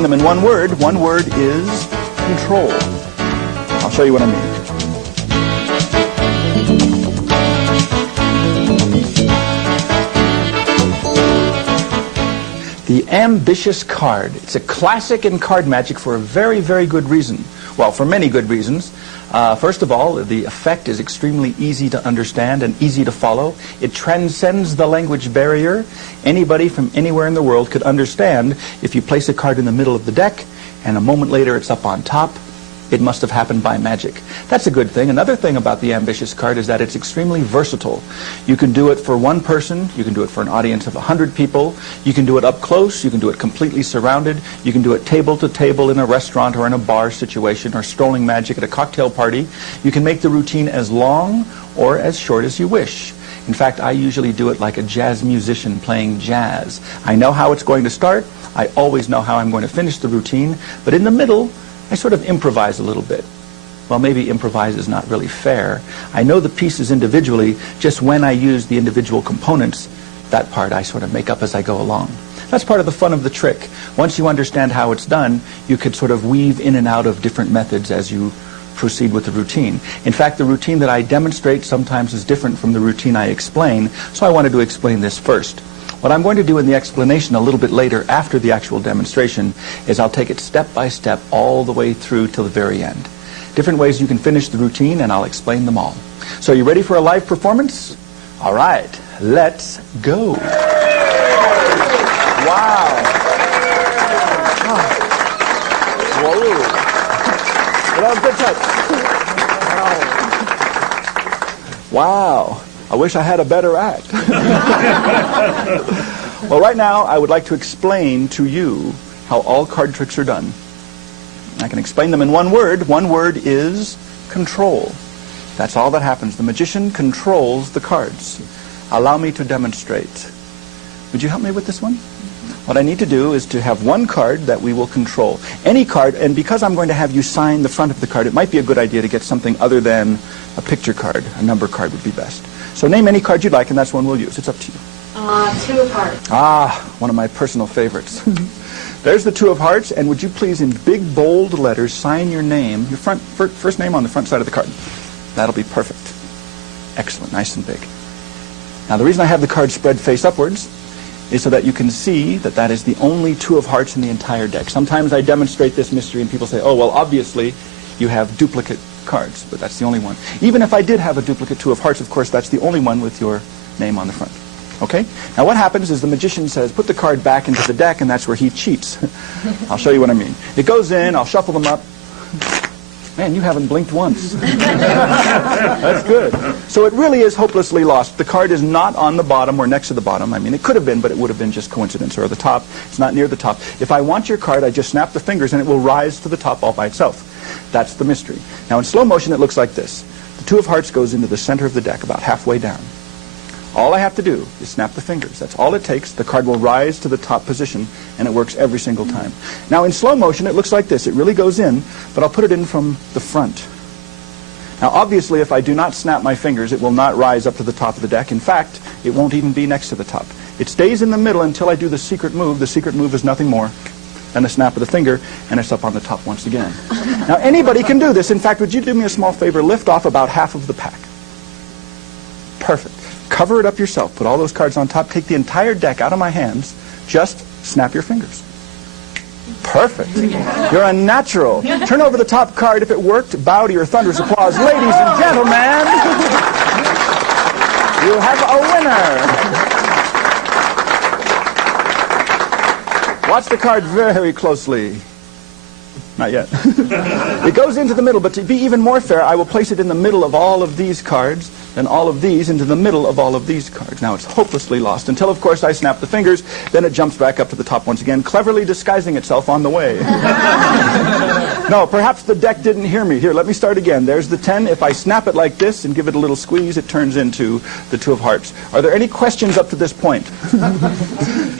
explain them in one word. One word is control. I'll show you what I mean. The ambitious card. It's a classic in card magic for a very, very good reason. Well, for many good reasons. First of all, the effect is extremely easy to understand and easy to follow. It transcends the language barrier. Anybody from anywhere in the world could understand if you place a card in the middle of the deck and a moment later it's up on top. It must have happened by magic. That's a good thing. Another thing about the ambitious card is that it's extremely versatile. You can do it for one person. You can do it for an audience of 100 people. You can do it up close. You can do it completely surrounded. You can do it table to table in a restaurant or in a bar situation or strolling magic at a cocktail party. You can make the routine as long or as short as you wish. In fact, I usually do it like a jazz musician playing jazz. I know how it's going to start. I always know how I'm going to finish the routine. But in the middle, I sort of improvise a little bit. Well, maybe improvise is not really fair. I know the pieces individually, just when I use the individual components, that part I sort of make up as I go along. That's part of the fun of the trick. Once you understand how it's done, you could sort of weave in and out of different methods as you proceed with the routine. In fact, the routine that I demonstrate sometimes is different from the routine I explain, so I wanted to explain this first. What I'm going to do in the explanation a little bit later after the actual demonstration is I'll take it step by step all the way through till the very end. Different ways you can finish the routine, and I'll explain them all. So are you ready for a live performance? All right, let's go. Wow. Whoa. That was a good touch. Wow. I wish I had a better act. Well, right now, I would like to explain to you how all card tricks are done. I can explain them in one word. One word is control. That's all that happens. The magician controls the cards. Allow me to demonstrate. Would you help me with this one? What I need to do is to have one card that we will control. Any card, and because I'm going to have you sign the front of the card, it might be a good idea to get something other than a picture card. A number card would be best. So name any card you'd like, and that's one we'll use. It's up to you. Two of Hearts. Ah, one of my personal favorites. There's the Two of Hearts, and would you please, in big, bold letters, sign your name, your first name on the front side of the card. That'll be perfect. Excellent, nice and big. Now, the reason I have the card spread face upwards is so that you can see that that is the only Two of Hearts in the entire deck. Sometimes I demonstrate this mystery, and people say, oh, well, obviously, you have duplicate cards, but that's the only one. Even if I did have a duplicate Two of Hearts, of course, that's the only one with your name on the front. Okay? Now what happens is the magician says, put the card back into the deck, and that's where he cheats. I'll show you what I mean. It goes in, I'll shuffle them up. Man, you haven't blinked once. That's good. So it really is hopelessly lost. The card is not on the bottom or next to the bottom. I mean, it could have been, but it would have been just coincidence. Or the top. It's not near the top. If I want your card, I just snap the fingers, and it will rise to the top all by itself. That's the mystery. Now, in slow motion, it looks like this. The Two of Hearts goes into the center of the deck, about halfway down. All I have to do is snap the fingers. That's all it takes. The card will rise to the top position, and it works every single time. Now, in slow motion, it looks like this. It really goes in, but I'll put it in from the front. Now, obviously, if I do not snap my fingers, it will not rise up to the top of the deck. In fact, it won't even be next to the top. It stays in the middle until I do the secret move. The secret move is nothing more than a snap of the finger, and it's up on the top once again. Now, anybody can do this. In fact, would you do me a small favor? Lift off about half of the pack. Perfect. Cover it up yourself. Put all those cards on top. Take the entire deck out of my hands. Just snap your fingers. Perfect. You're a natural. Turn over the top card. If it worked, bow to your thunderous applause. Ladies and gentlemen, you have a winner. Watch the card very closely. Not yet. It goes into the middle, but to be even more fair, I will place it in the middle of all of these cards, then all of these into the middle of all of these cards. Now it's hopelessly lost until, of course, I snap the fingers. Then it jumps back up to the top once again, cleverly disguising itself on the way. No, perhaps the deck didn't hear me. Here, let me start again. There's the 10. If I snap it like this and give it a little squeeze, it turns into the Two of Hearts. Are there any questions up to this point?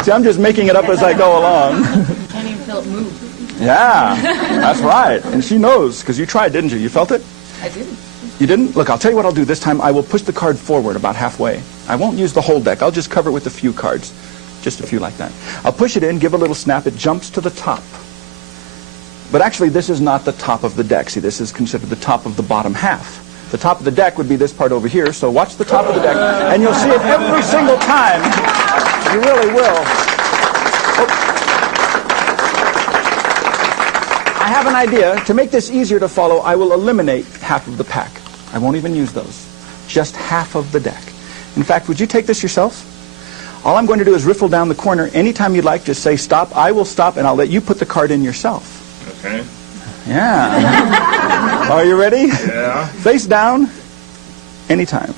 See, I'm just making it up as I go along. Can't even feel it move. Yeah, that's right. And she knows, because you tried, didn't you? You felt it? I didn't. You didn't? Look, I'll tell you what I'll do this time. I will push the card forward about halfway. I won't use the whole deck. I'll just cover it with a few cards. Just a few like that. I'll push it in, give a little snap. It jumps to the top. But actually, this is not the top of the deck. See, this is considered the top of the bottom half. The top of the deck would be this part over here, so watch the top of the deck, and you'll see it every single time. You really will. I have an idea. To make this easier to follow, I will eliminate half of the pack. I won't even use those. Just half of the deck. In fact, would you take this yourself? All I'm going to do is riffle down the corner. Anytime you'd like, just say stop. I will stop, and I'll let you put the card in yourself. Okay. Yeah. Are you ready? Yeah. Face down. Anytime.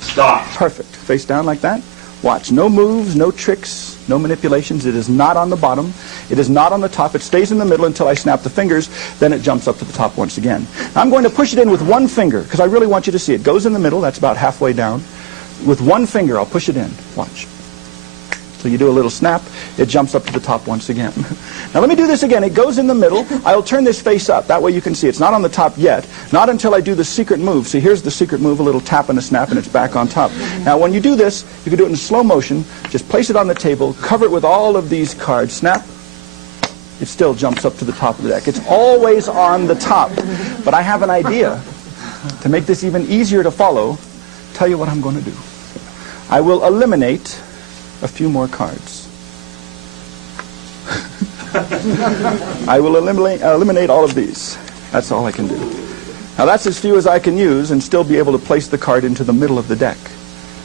Stop. Perfect. Face down like that. Watch. No moves, no tricks, no manipulations. It is not on the bottom. It is not on the top. It stays in the middle until I snap the fingers. Then it jumps up to the top once again. Now I'm going to push it in with one finger because I really want you to see it. It goes in the middle. That's about halfway down. With one finger, I'll push it in. Watch. So you do a little snap. It jumps up to the top once again. Now let me do this again. It goes in the middle. I'll turn this face up. That way you can see it's not on the top yet. Not until I do the secret move. See, here's the secret move, a little tap and a snap, and it's back on top. Now when you do this, you can do it in slow motion. Just place it on the table, cover it with all of these cards, snap. It still jumps up to the top of the deck. It's always on the top. But I have an idea. To make this even easier to follow, tell you what I'm going to do. I will eliminate a few more cards. I will eliminate all of these. That's all I can do. Now that's as few as I can use and still be able to place the card into the middle of the deck.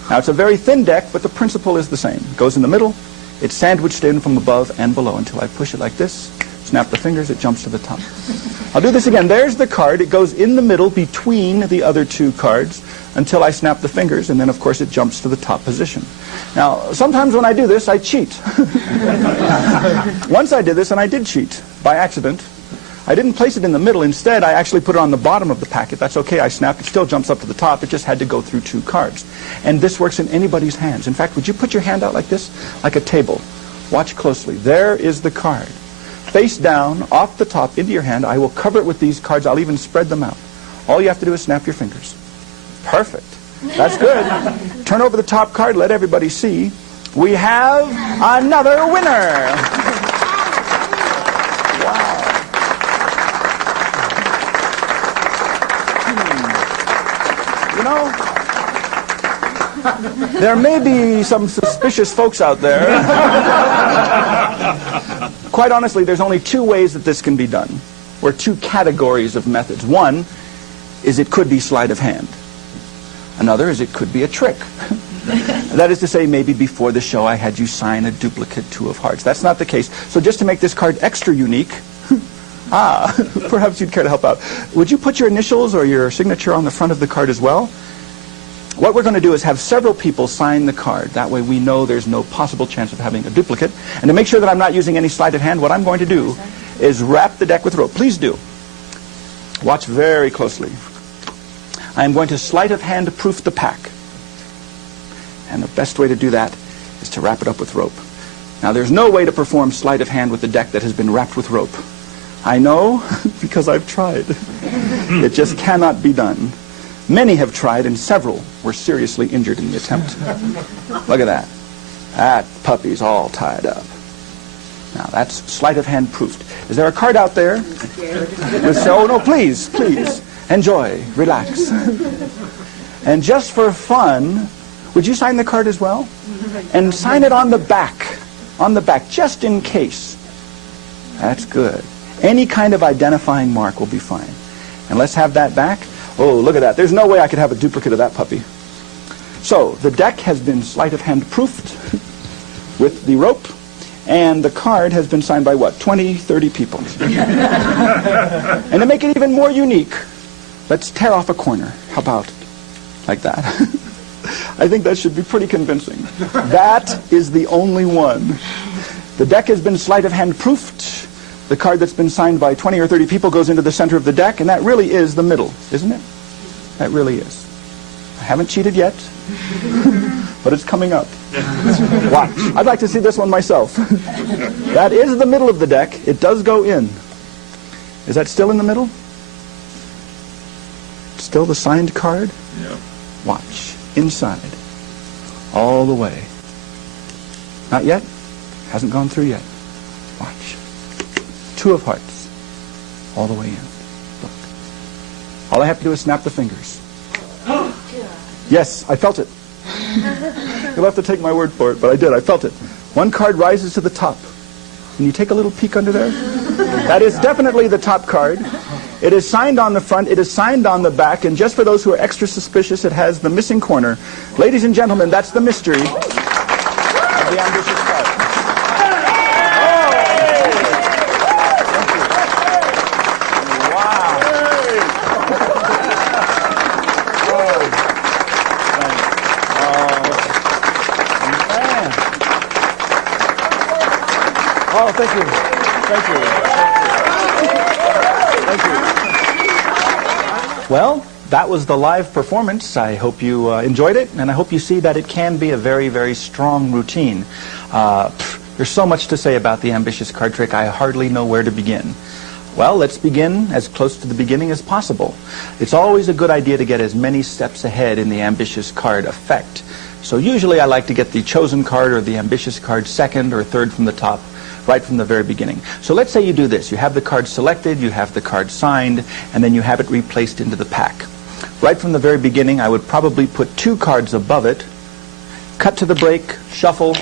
Now it's a very thin deck, but the principle is the same. It goes in the middle, it's sandwiched in from above and below until I push it like this, snap the fingers, it jumps to the top. I'll do this again. There's the card. It goes in the middle between the other two cards until I snap the fingers, and then of course it jumps to the top position. Now, sometimes when I do this, I cheat. Once I did this, and I did cheat by accident. I didn't place it in the middle. Instead, I actually put it on the bottom of the packet. That's okay. I snapped. It still jumps up to the top. It just had to go through two cards. And this works in anybody's hands. In fact, would you put your hand out like this? Like a table. Watch closely. There is the card. Face down, off the top, into your hand. I will cover it with these cards. I'll even spread them out. All you have to do is snap your fingers. Perfect. That's good. Turn over the top card. Let everybody see. We have another winner. Wow. You know, there may be some suspicious folks out there. Quite honestly, there's only two ways that this can be done, or two categories of methods. One is it could be sleight of hand. Another is it could be a trick. That is to say, maybe before the show I had you sign a duplicate Two of Hearts. That's not the case. So just to make this card extra unique, perhaps you'd care to help out. Would you put your initials or your signature on the front of the card as well? What we're going to do is have several people sign the card. That way we know there's no possible chance of having a duplicate. And to make sure that I'm not using any sleight of hand, what I'm going to do is wrap the deck with rope. Please do. Watch very closely. I'm going to sleight of hand proof the pack. And the best way to do that is to wrap it up with rope. Now there's no way to perform sleight of hand with a deck that has been wrapped with rope. I know because I've tried. It just cannot be done. Many have tried and several were seriously injured in the attempt. Look at that. That puppy's all tied up. Now that's sleight of hand proofed. Is there a card out there? Oh no, please, please. Enjoy, relax. And just for fun, would you sign the card as well? And sign it on the back, just in case. That's good. Any kind of identifying mark will be fine. And let's have that back. Oh, look at that. There's no way I could have a duplicate of that puppy. So the deck has been sleight of hand proofed with the rope, and the card has been signed by what? 20, 30 people. And to make it even more unique, let's tear off a corner. How about like that? I think that should be pretty convincing. That is the only one. The deck has been sleight of hand proofed. The card that's been signed by 20 or 30 people goes into the center of the deck, and that really is the middle, isn't it? That really is. I haven't cheated yet, but it's coming up. Watch. I'd like to see this one myself. That is the middle of the deck. It does go in. Is that still in the middle? Still the signed card? Yeah. Watch. Inside. All the way. Not yet? Hasn't gone through yet. Watch. Two of Hearts. all the way in. Look. All I have to do is snap the fingers. Yes, I felt it. You'll have to take my word for it, but I did. I felt it. One card rises to the top. Can you take a little peek under there? That is definitely the top card. It is signed on the front. It is signed on the back. And just for those who are extra suspicious, it has the missing corner. Ladies and gentlemen, that's the mystery of the ambitious card. Oh, thank you. Thank you. Thank you. Well, that was the live performance. I hope you enjoyed it, and I hope you see that it can be a very, very strong routine. There's so much to say about the ambitious card trick, I hardly know where to begin. Well, let's begin as close to the beginning as possible. It's always a good idea to get as many steps ahead in the ambitious card effect. So usually I like to get the chosen card or the ambitious card second or third from the top, right from the very beginning. So let's say you do this. You have the card selected, you have the card signed, and then you have it replaced into the pack. Right from the very beginning, I would probably put 2 cards above it, cut to the break, shuffle,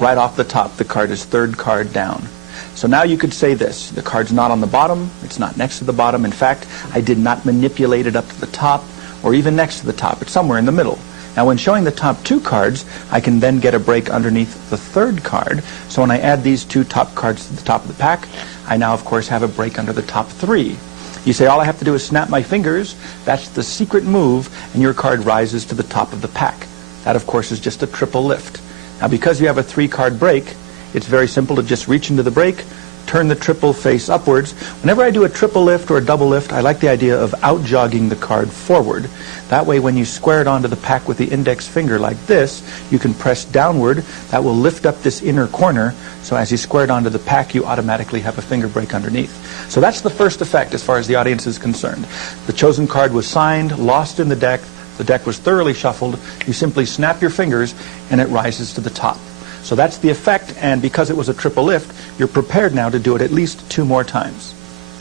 right off the top. The card is 3rd card down. So now you could say this. The card's not on the bottom. It's not next to the bottom. In fact, I did not manipulate it up to the top or even next to the top. It's somewhere in the middle. Now, when showing the top 2 cards, I can then get a break underneath the 3rd card. So when I add these 2 top cards to the top of the pack, I now, of course, have a break under the top 3. You say, all I have to do is snap my fingers. That's the secret move, and your card rises to the top of the pack. That, of course, is just a triple lift. Now, because you have a 3-card break, it's very simple to just reach into the break, turn the triple face upwards. Whenever I do a triple lift or a double lift, I like the idea of out-jogging the card forward. That way, when you square it onto the pack with the index finger like this, you can press downward. That will lift up this inner corner. So as you square it onto the pack, you automatically have a finger break underneath. So that's the first effect as far as the audience is concerned. The chosen card was signed, lost in the deck. The deck was thoroughly shuffled. You simply snap your fingers, and it rises to the top. So that's the effect, and because it was a triple lift, you're prepared now to do it at least 2 more times.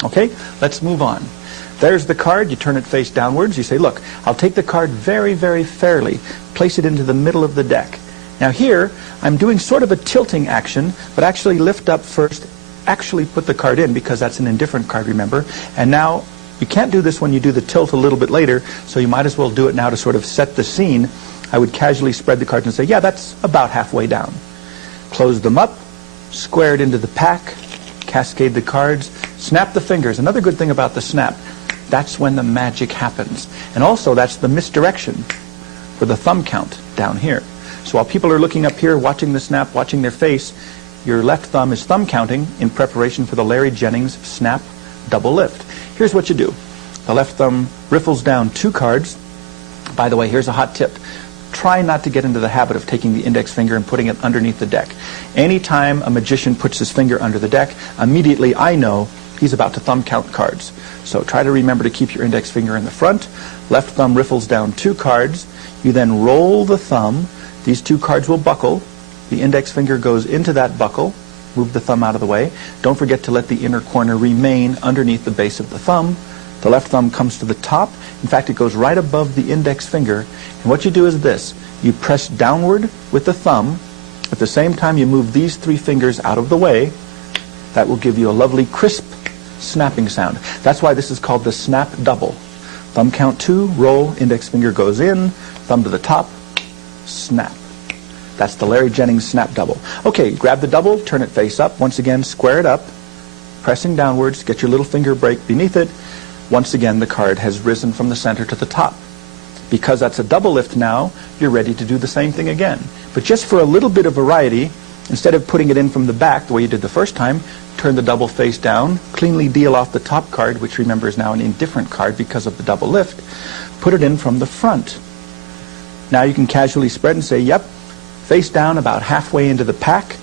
Okay, let's move on. There's the card. You turn it face downwards. You say, look, I'll take the card very, very fairly, place it into the middle of the deck. Now here, I'm doing sort of a tilting action, but actually lift up first, actually put the card in, because that's an indifferent card, remember. And now, you can't do this when you do the tilt a little bit later, so you might as well do it now to sort of set the scene. I would casually spread the cards and say, yeah, that's about halfway down. Close them up, square it into the pack, cascade the cards, snap the fingers. Another good thing about the snap, that's when the magic happens. And also, that's the misdirection for the thumb count down here. So while people are looking up here, watching the snap, watching their face, your left thumb is thumb counting in preparation for the Larry Jennings snap double lift. Here's what you do. The left thumb riffles down 2 cards. By the way, here's a hot tip. Try not to get into the habit of taking the index finger and putting it underneath the deck. Anytime a magician puts his finger under the deck, immediately I know he's about to thumb count cards. So try to remember to keep your index finger in the front. Left thumb riffles down 2 cards. You then roll the thumb. These 2 cards will buckle. The index finger goes into that buckle. Move the thumb out of the way. Don't forget to let the inner corner remain underneath the base of the thumb. The left thumb comes to the top. In fact, it goes right above the index finger. And what you do is this. You press downward with the thumb. At the same time, you move these 3 fingers out of the way. That will give you a lovely, crisp snapping sound. That's why this is called the snap double. Thumb count 2, roll, index finger goes in, thumb to the top, snap. That's the Larry Jennings snap double. Okay, grab the double, turn it face up. Once again, square it up, pressing downwards, get your little finger break beneath it. Once again, the card has risen from the center to the top. Because that's a double lift now, you're ready to do the same thing again. But just for a little bit of variety, instead of putting it in from the back the way you did the first time, turn the double face down, cleanly deal off the top card, which remember is now an indifferent card because of the double lift, put it in from the front. Now you can casually spread and say, yep, face down about halfway into the pack.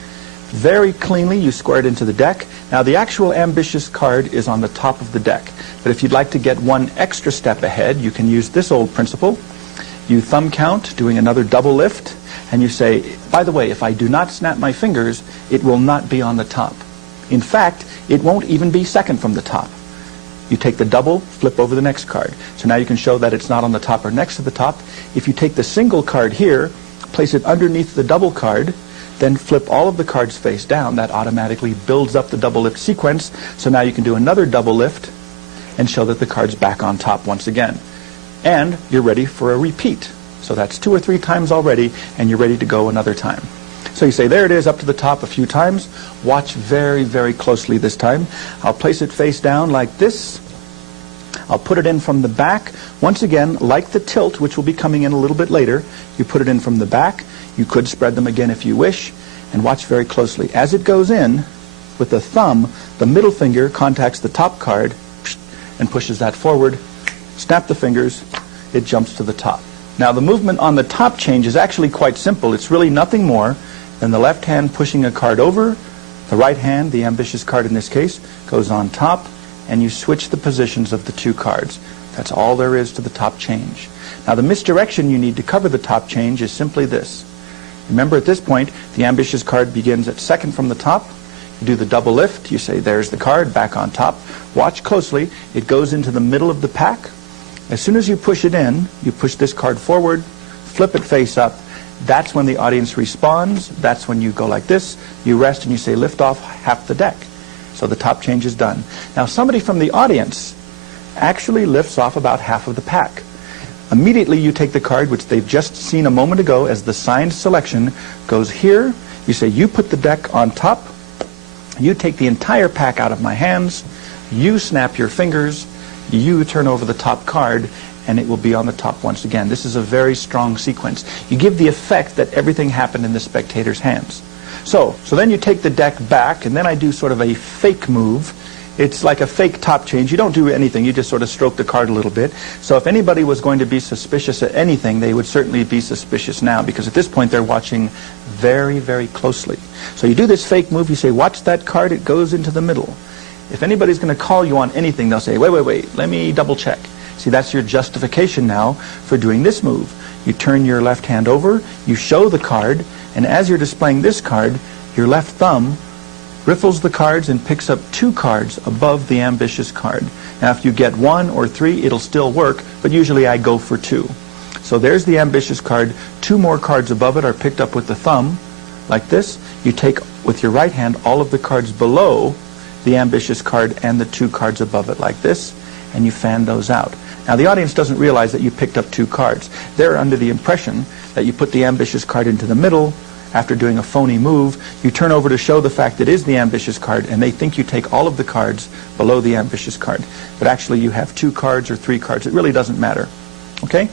Very cleanly, you square it into the deck. Now the actual ambitious card is on the top of the deck. But if you'd like to get one extra step ahead, you can use this old principle. You thumb count, doing another double lift, and you say, by the way, if I do not snap my fingers, it will not be on the top. In fact, it won't even be second from the top. You take the double, flip over the next card. So now you can show that it's not on the top or next to the top. If you take the single card here, place it underneath the double card, then flip all of the cards face down, that automatically builds up the double lift sequence. So now you can do another double lift and show that the card's back on top once again. And you're ready for a repeat. So that's 2 or 3 times already, and you're ready to go another time. So you say, there it is, up to the top a few times. Watch very, very closely this time. I'll place it face down like this. I'll put it in from the back. Once again, like the tilt, which will be coming in a little bit later, you put it in from the back. You could spread them again if you wish. And watch very closely. As it goes in, with the thumb, the middle finger contacts the top card and pushes that forward. Snap the fingers, it jumps to the top. Now the movement on the top change is actually quite simple. It's really nothing more than the left hand pushing a card over, the right hand, the ambitious card in this case, goes on top, and you switch the positions of the 2 cards. That's all there is to the top change. Now the misdirection you need to cover the top change is simply this. Remember, at this point, the ambitious card begins at second from the top. You do the double lift. You say, there's the card, back on top. Watch closely. It goes into the middle of the pack. As soon as you push it in, you push this card forward, flip it face up. That's when the audience responds. That's when you go like this. You rest and you say, lift off half the deck. So the top change is done. Now somebody from the audience actually lifts off about half of the pack. Immediately you take the card, which they've just seen a moment ago as the signed selection, goes here. You say, you put the deck on top. You take the entire pack out of my hands. You snap your fingers. You turn over the top card, and it will be on the top once again. This is a very strong sequence. You give the effect that everything happened in the spectator's hands. So then you take the deck back, and then I do sort of a fake move. It's like a fake top change. You don't do anything. You just sort of stroke the card a little bit. So if anybody was going to be suspicious at anything, they would certainly be suspicious now, because at this point they're watching very, very closely. So you do this fake move. You say, watch that card. It goes into the middle. If anybody's going to call you on anything, they'll say, wait, let me double check. See, that's your justification now for doing this move. You turn your left hand over, you show the card, and as you're displaying this card, your left thumb riffles the cards and picks up 2 cards above the ambitious card. Now, if you get 1 or 3, it'll still work, but usually I go for 2. So there's the ambitious card. 2 more cards above it are picked up with the thumb, like this. You take, with your right hand, all of the cards below the ambitious card and the 2 cards above it, like this, and you fan those out. Now, the audience doesn't realize that you picked up 2 cards. They're under the impression that you put the ambitious card into the middle. After doing a phony move, you turn over to show the fact that it is the ambitious card, and they think you take all of the cards below the ambitious card. But actually, you have 2 cards or 3 cards. It really doesn't matter. Okay?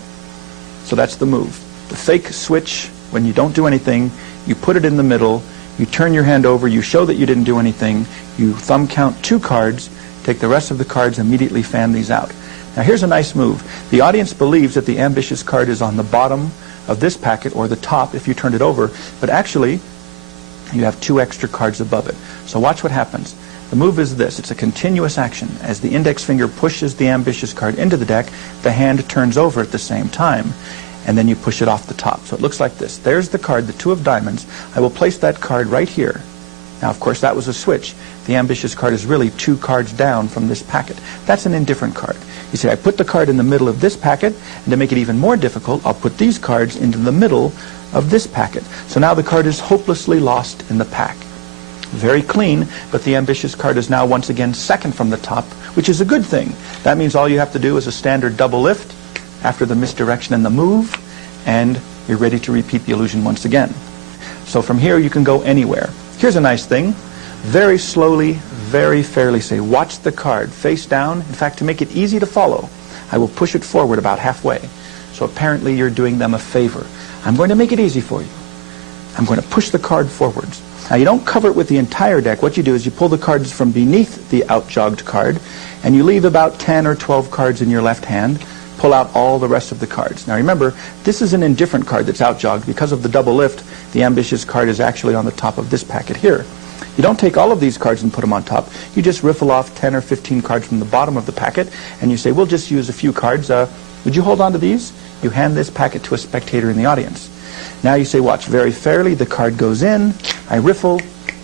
So that's the move. The fake switch, when you don't do anything, you put it in the middle, you turn your hand over, you show that you didn't do anything, you thumb count 2 cards, take the rest of the cards, immediately fan these out. Now here's a nice move. The audience believes that the ambitious card is on the bottom of this packet, or the top if you turned it over, but actually you have 2 extra cards above it. So watch what happens. The move is this. It's a continuous action. As the index finger pushes the ambitious card into the deck, the hand turns over at the same time, and then you push it off the top. So it looks like this. There's the card, the 2 of diamonds. I will place that card right here. Now, of course, that was a switch. The ambitious card is really 2 cards down from this packet. That's an indifferent card. You see, I put the card in the middle of this packet, and to make it even more difficult, I'll put these cards into the middle of this packet. So now the card is hopelessly lost in the pack. Very clean, but the ambitious card is now once again second from the top, which is a good thing. That means all you have to do is a standard double lift after the misdirection and the move, and you're ready to repeat the illusion once again. So from here you can go anywhere. Here's a nice thing. Very slowly, very fairly say, watch the card face down. In fact, to make it easy to follow, I will push it forward about halfway. So apparently you're doing them a favor. I'm going to make it easy for you. I'm going to push the card forwards. Now, you don't cover it with the entire deck. What you do is you pull the cards from beneath the outjogged card, and you leave about 10 or 12 cards in your left hand. Pull out all the rest of the cards. Now remember, this is an indifferent card that's outjogged. Because of the double lift, the ambitious card is actually on the top of this packet here. You don't take all of these cards and put them on top. You just riffle off 10 or 15 cards from the bottom of the packet, and you say, we'll just use a few cards. Would you hold on to these? You hand this packet to a spectator in the audience. Now you say, watch very fairly. The card goes in. I riffle.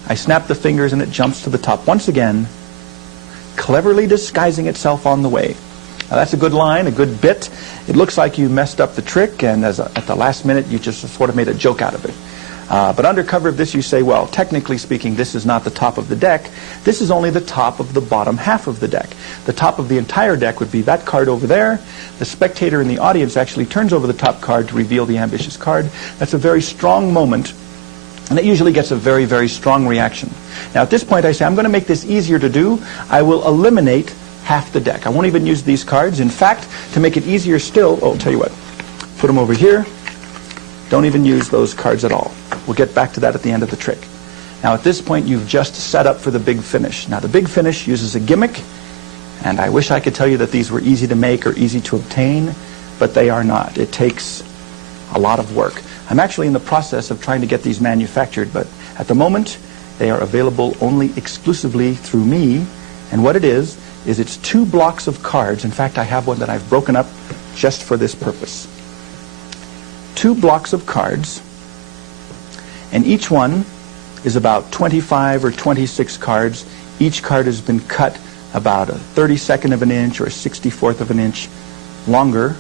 I snap the fingers, and it jumps to the top once again. cleverly disguising itself on the way. Now that's a good line, a good bit. It looks like you messed up the trick, and at the last minute you just sort of made a joke out of it. But under cover of this you say, well, technically speaking, this is not the top of the deck. This is only the top of the bottom half of the deck. The top of the entire deck would be that card over there. The spectator in the audience actually turns over the top card to reveal the ambitious card. That's a very strong moment, and it usually gets a very, very strong reaction. Now at this point I say, I'm going to make this easier to do. I will eliminate half the deck. I won't even use these cards. In fact, to make it easier still, I'll tell you what, put them over here. Don't even use those cards at all. We'll get back to that at the end of the trick. Now at this point you've just set up for the big finish. Now the big finish uses a gimmick, and I wish I could tell you that these were easy to make or easy to obtain, but they are not. It takes a lot of work. I'm actually in the process of trying to get these manufactured, but at the moment they are available only exclusively through me, and what it is it's 2 blocks of cards. In fact, I have one that I've broken up just for this purpose. 2 blocks of cards, and each one is about 25 or 26 cards. Each card has been cut about a 32nd of an inch or a 64th of an inch longer,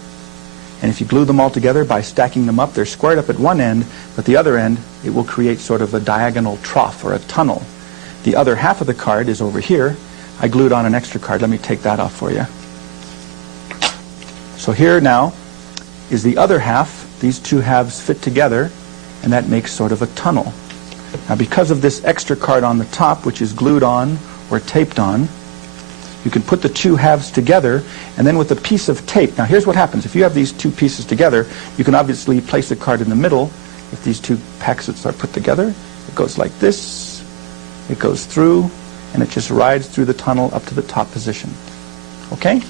and if you glue them all together by stacking them up, they're squared up at one end, but the other end it will create sort of a diagonal trough or a tunnel. The other half of the card is over here. I glued on an extra card. Let me take that off for you. So here now is the other half. These 2 halves fit together, and that makes sort of a tunnel. Now because of this extra card on the top, which is glued on or taped on, you can put the 2 halves together, and then with a piece of tape. Now here's what happens. If you have these 2 pieces together, you can obviously place a card in the middle. If these 2 packets are put together, it goes like this. It goes through, and it just rides through the tunnel up to the top position. Okay?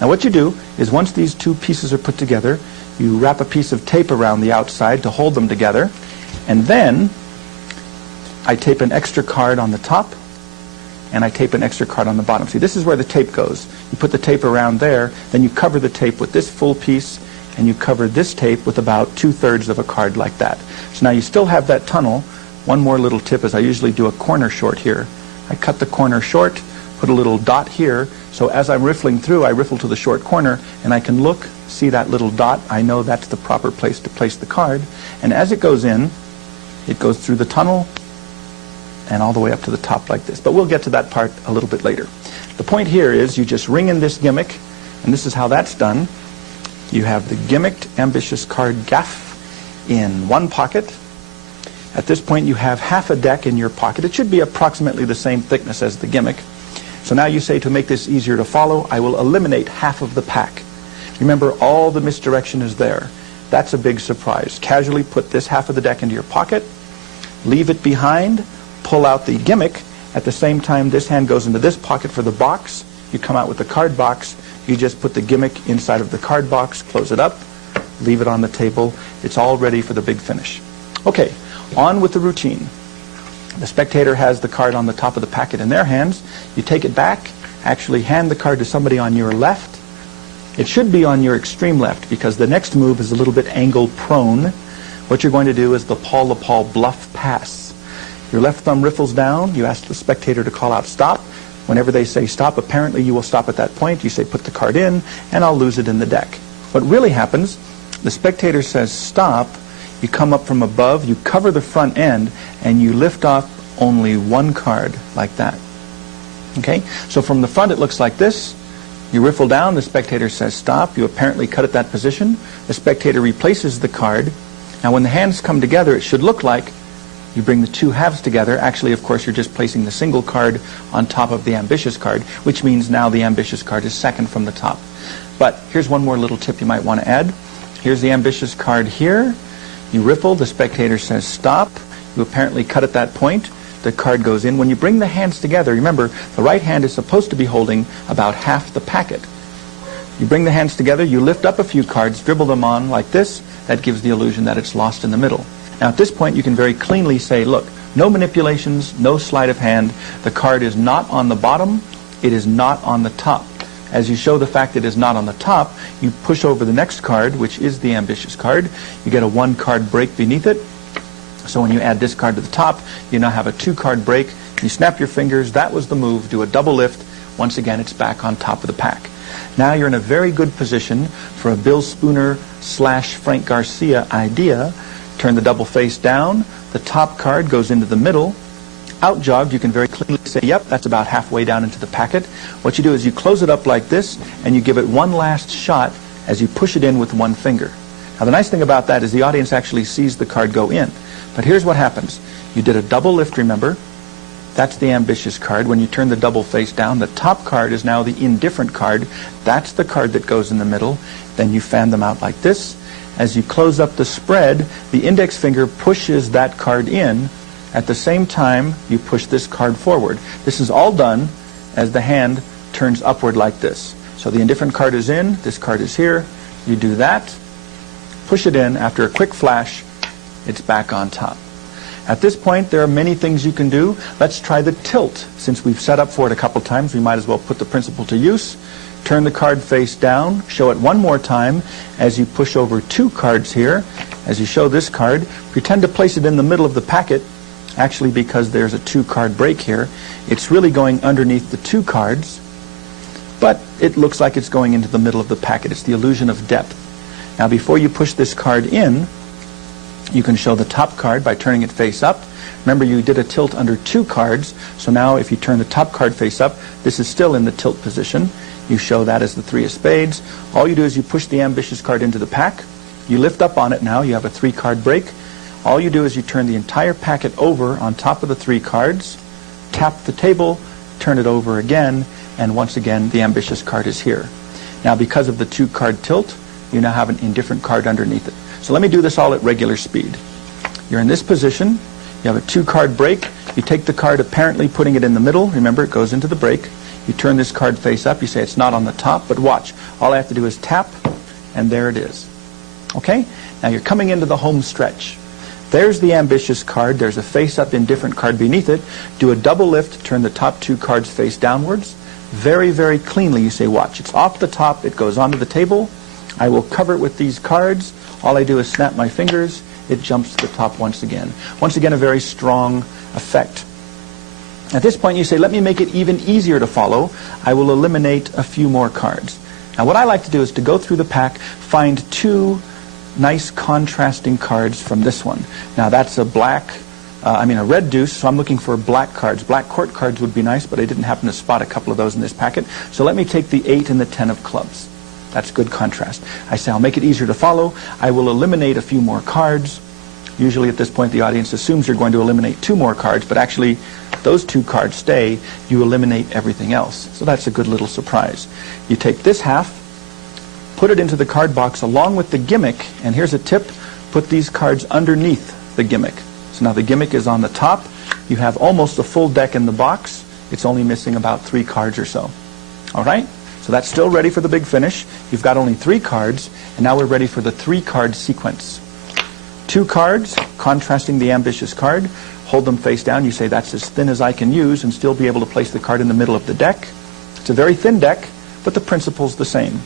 Now what you do is once these 2 pieces are put together, you wrap a piece of tape around the outside to hold them together, and then I tape an extra card on the top, and I tape an extra card on the bottom. See, this is where the tape goes. You put the tape around there, then you cover the tape with this full piece, and you cover this tape with about 2/3 of a card like that. So now you still have that tunnel. One more little tip is I usually do a corner short here. I cut the corner short, put a little dot here, so as I'm riffling through, I riffle to the short corner, and I can look, see that little dot. I know that's the proper place to place the card, and as it goes in, it goes through the tunnel and all the way up to the top like this. But we'll get to that part a little bit later. The point here is you just ring in this gimmick, and this is how that's done. You have the gimmicked ambitious card gaff in one pocket. At this point you have half a deck in your pocket. It should be approximately the same thickness as the gimmick. So now you say, to make this easier to follow, I will eliminate half of the pack. Remember, all the misdirection is there. That's a big surprise. Casually put this half of the deck into your pocket, leave it behind, pull out the gimmick. At the same time, this hand goes into this pocket for the box. You come out with the card box. You just put the gimmick inside of the card box, close it up, leave it on the table. It's all ready for the big finish. Okay, on with the routine. The spectator has the card on the top of the packet in their hands. You take it back, actually hand the card to somebody on your left. It should be on your extreme left because the next move is a little bit angle prone. What you're going to do is the Paul bluff pass. Your left thumb riffles down. You ask the spectator to call out stop. Whenever they say stop, apparently you will stop at that point. You say put the card in, and I'll lose it in the deck. What really happens, the spectator says stop. You come up from above, you cover the front end, and you lift off only one card like that. Okay? So from the front it looks like this. You riffle down, the spectator says stop. You apparently cut at that position. The spectator replaces the card. Now when the hands come together, it should look like you bring the 2 halves together. Actually, of course, you're just placing the single card on top of the ambitious card, which means now the ambitious card is second from the top. But here's one more little tip you might want to add. Here's the ambitious card here. You riffle, the spectator says stop. You apparently cut at that point. The card goes in. When you bring the hands together, remember, the right hand is supposed to be holding about half the packet. You bring the hands together, you lift up a few cards, dribble them on like this. That gives the illusion that it's lost in the middle. Now at this point you can very cleanly say, look, no manipulations, no sleight of hand. The card is not on the bottom, it is not on the top. As you show the fact it is not on the top, you push over the next card, which is the ambitious card. You get a 1-card break beneath it. So when you add this card to the top, you now have a 2-card break. You snap your fingers. That was the move. Do a double lift Once again, it's back on top of the pack. Now you're in a very good position for a Bill Spooner / Frank Garcia idea. Turn the double face down. The top card goes into the middle. Out-jogged, you can very clearly say, yep, that's about halfway down into the packet. What you do is you close it up like this, and you give it one last shot as you push it in with one finger. Now, the nice thing about that is the audience actually sees the card go in. But here's what happens. You did a double lift, remember? That's the ambitious card. When you turn the double face down, the top card is now the indifferent card. That's the card that goes in the middle. Then you fan them out like this. As you close up the spread, the index finger pushes that card in. At the same time, you push this card forward. This is all done as the hand turns upward like this. So the indifferent card is in, this card is here. You do that, push it in. After a quick flash, it's back on top. At this point, there are many things you can do. Let's try the tilt. Since we've set up for it a couple times, we might as well put the principle to use. Turn the card face down, show it one more time as you push over two cards here. As you show this card, pretend to place it in the middle of the packet. Actually, because there's a two-card break here, it's really going underneath the two cards, but it looks like it's going into the middle of the packet. It's the illusion of depth. Now, before you push this card in, you can show the top card by turning it face up. Remember, you did a tilt under two cards, so now if you turn the top card face up, this is still in the tilt position. You show that as the three of spades. All you do is you push the ambitious card into the pack. You lift up on it now. You have a three-card break. All you do is you turn the entire packet over on top of the three cards, tap the table, turn it over again, and once again, the ambitious card is here. Now, because of the two-card tilt, you now have an indifferent card underneath it. So let me do this all at regular speed. You're in this position. You have a two-card break. You take the card, apparently putting it in the middle. Remember, it goes into the break. You turn this card face up. You say it's not on the top, but watch. All I have to do is tap, and there it is. Okay? Now you're coming into the home stretch. There's the ambitious card. There's a face-up indifferent card beneath it. Do a double lift. Turn the top two cards face downwards. Very, very cleanly, you say, watch. It's off the top. It goes onto the table. I will cover it with these cards. All I do is snap my fingers. It jumps to the top once again. Once again, a very strong effect. At this point, you say, let me make it even easier to follow. I will eliminate a few more cards. Now, what I like to do is to go through the pack, find two nice contrasting cards from this one. Now, that's a a red deuce, so I'm looking for black cards. Black court cards would be nice, but I didn't happen to spot a couple of those in this packet. So let me take the 8 and the 10 of clubs. That's good contrast. I say I'll make it easier to follow. I will eliminate a few more cards. Usually at this point the audience assumes you're going to eliminate 2 more cards, but actually those 2 cards stay. You eliminate everything else. So that's a good little surprise. You take this half, put it into the card box along with the gimmick, and here's a tip, put these cards underneath the gimmick. So now the gimmick is on the top. You have almost a full deck in the box. It's only missing about 3 cards or so. All right? So that's still ready for the big finish. You've got only 3 cards, and now we're ready for the 3-card sequence. 2 cards, contrasting the ambitious card. Hold them face down. You say that's as thin as I can use and still be able to place the card in the middle of the deck. It's a very thin deck, but the principle's the same.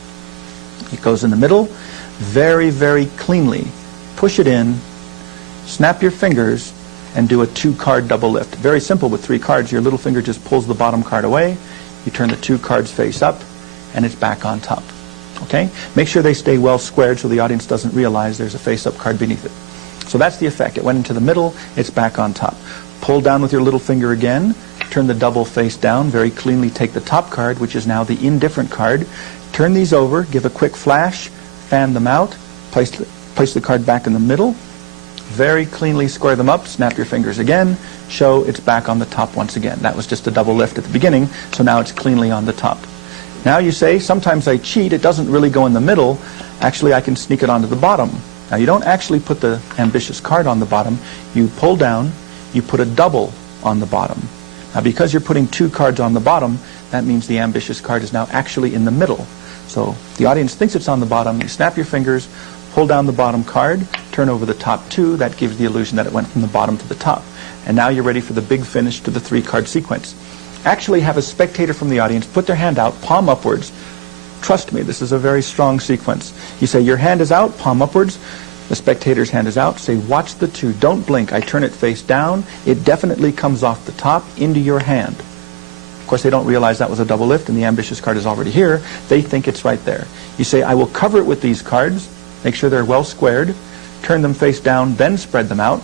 It goes in the middle, very, very cleanly. Push it in, snap your fingers, and do a 2-card double lift. Very simple with 3 cards. Your little finger just pulls the bottom card away. You turn the 2 cards face up, and it's back on top. Okay? Make sure they stay well squared so the audience doesn't realize there's a face-up card beneath it. So that's the effect. It went into the middle, it's back on top. Pull down with your little finger again, turn the double face down, very cleanly take the top card, which is now the indifferent card, turn these over, give a quick flash, fan them out, place the card back in the middle, very cleanly square them up, snap your fingers again, show it's back on the top once again. That was just a double lift at the beginning, so now it's cleanly on the top. Now you say, sometimes I cheat, it doesn't really go in the middle, actually I can sneak it onto the bottom. Now you don't actually put the ambitious card on the bottom, you pull down, you put a double on the bottom. Now because you're putting 2 cards on the bottom, that means the ambitious card is now actually in the middle. So the audience thinks it's on the bottom, you snap your fingers, pull down the bottom card, turn over the top 2, that gives the illusion that it went from the bottom to the top. And now you're ready for the big finish to the 3-card sequence. Actually have a spectator from the audience put their hand out, palm upwards. Trust me, this is a very strong sequence. You say, your hand is out, palm upwards. The spectator's hand is out. Say, watch the 2. Don't blink. I turn it face down. It definitely comes off the top into your hand. Of course, they don't realize that was a double lift and the ambitious card is already here. They think it's right there. You say, I will cover it with these cards, make sure they're well squared, turn them face down, then spread them out.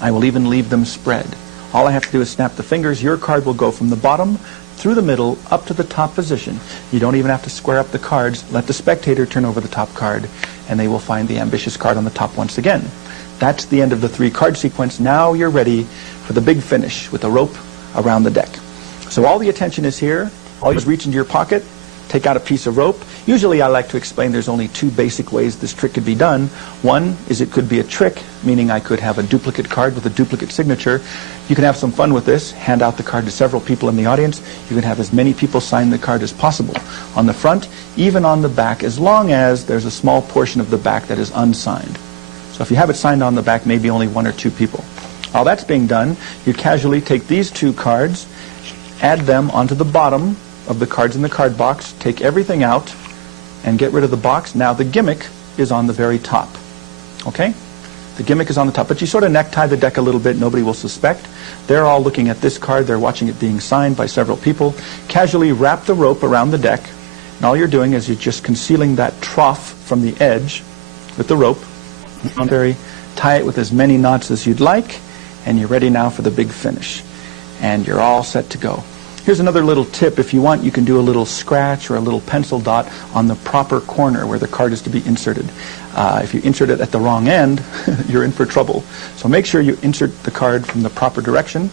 I will even leave them spread. All I have to do is snap the fingers. Your card will go from the bottom through the middle up to the top position. You don't even have to square up the cards. Let the spectator turn over the top card, and they will find the ambitious card on the top once again. That's the end of the 3-card sequence. Now you're ready for the big finish with the rope around the deck. So all the attention is here. All you do is reach into your pocket, take out a piece of rope. Usually I like to explain there's only 2 basic ways this trick could be done. One is it could be a trick, meaning I could have a duplicate card with a duplicate signature. You can have some fun with this. Hand out the card to several people in the audience. You can have as many people sign the card as possible. On the front, even on the back, as long as there's a small portion of the back that is unsigned. So if you have it signed on the back, maybe only 1 or 2 people. While that's being done, you casually take these 2 cards, add them onto the bottom of the cards in the card box, take everything out, and get rid of the box. Now the gimmick is on the very top. Okay? The gimmick is on the top, but you sort of necktie the deck a little bit. Nobody will suspect. They're all looking at this card. They're watching it being signed by several people. Casually wrap the rope around the deck, and all you're doing is you're just concealing that trough from the edge with the rope. Tie it with as many knots as you'd like, and you're ready now for the big finish. And you're all set to go. Here's another little tip. If you want, you can do a little scratch or a little pencil dot on the proper corner where the card is to be inserted. If you insert it at the wrong end, you're in for trouble. So make sure you insert the card from the proper direction.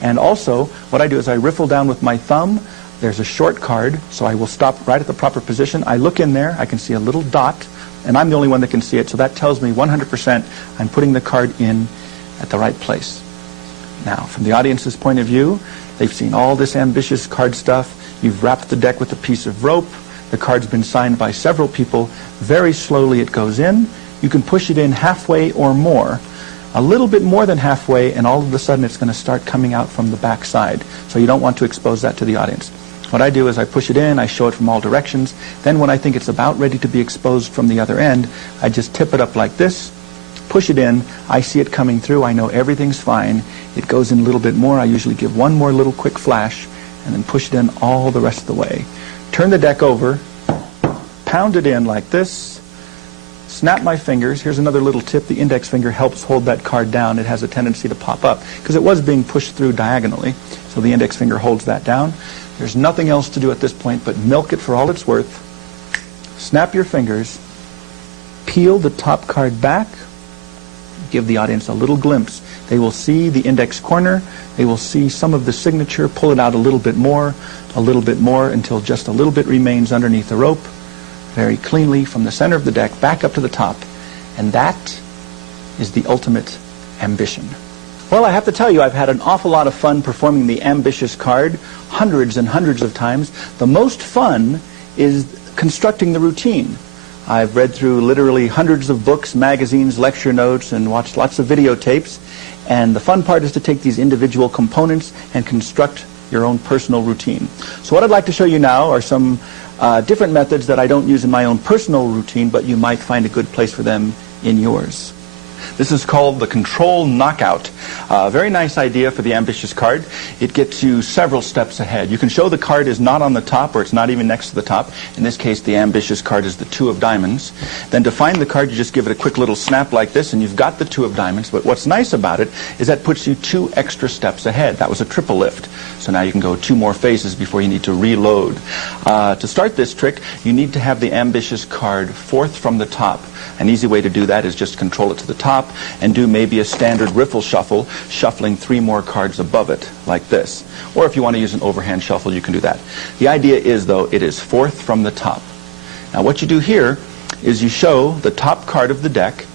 And also, what I do is I riffle down with my thumb. There's a short card, so I will stop right at the proper position. I look in there. I can see a little dot, and I'm the only one that can see it. So that tells me 100% I'm putting the card in at the right place. Now, from the audience's point of view, they've seen all this ambitious card stuff. You've wrapped the deck with a piece of rope. The card's been signed by several people. Very slowly it goes in. You can push it in halfway or more. A little bit more than halfway, and all of a sudden it's going to start coming out from the back side. So you don't want to expose that to the audience. What I do is I push it in, I show it from all directions. Then when I think it's about ready to be exposed from the other end, I just tip it up like this, push it in. I see it coming through. I know everything's fine. It goes in a little bit more. I usually give one more little quick flash and then push it in all the rest of the way. Turn the deck over, pound it in like this, snap my fingers. Here's another little tip. The index finger helps hold that card down. It has a tendency to pop up because it was being pushed through diagonally. So the index finger holds that down. There's nothing else to do at this point but milk it for all it's worth. Snap your fingers, peel the top card back, give the audience a little glimpse. They will see the index corner. They will see some of the signature. Pull it out a little bit more, until just a little bit remains underneath the rope. Very cleanly from the center of the deck back up to the top. And that is the ultimate ambition. Well, I have to tell you, I've had an awful lot of fun performing the ambitious card hundreds and hundreds of times. The most fun is constructing the routine. I've read through literally hundreds of books, magazines, lecture notes, and watched lots of videotapes. And the fun part is to take these individual components and construct your own personal routine. So what I'd like to show you now are some different methods that I don't use in my own personal routine, but you might find a good place for them in yours. This is called the control knockout. Very nice idea for the ambitious card. It gets you several steps ahead. You can show the card is not on the top, or it's not even next to the top. In this case, the ambitious card is the 2 of diamonds. Then to find the card, you just give it a quick little snap like this, and you've got the 2 of diamonds. But what's nice about it is that puts you 2 extra steps ahead. That was a triple lift. So now you can go 2 more phases before you need to reload. To start this trick, you need to have the ambitious card 4th from the top. An easy way to do that is just control it to the top and do maybe a standard riffle shuffle, shuffling 3 more cards above it, like this. Or if you want to use an overhand shuffle, you can do that. The idea is, though, it is 4th from the top. Now what you do here is you show the top card of the deck.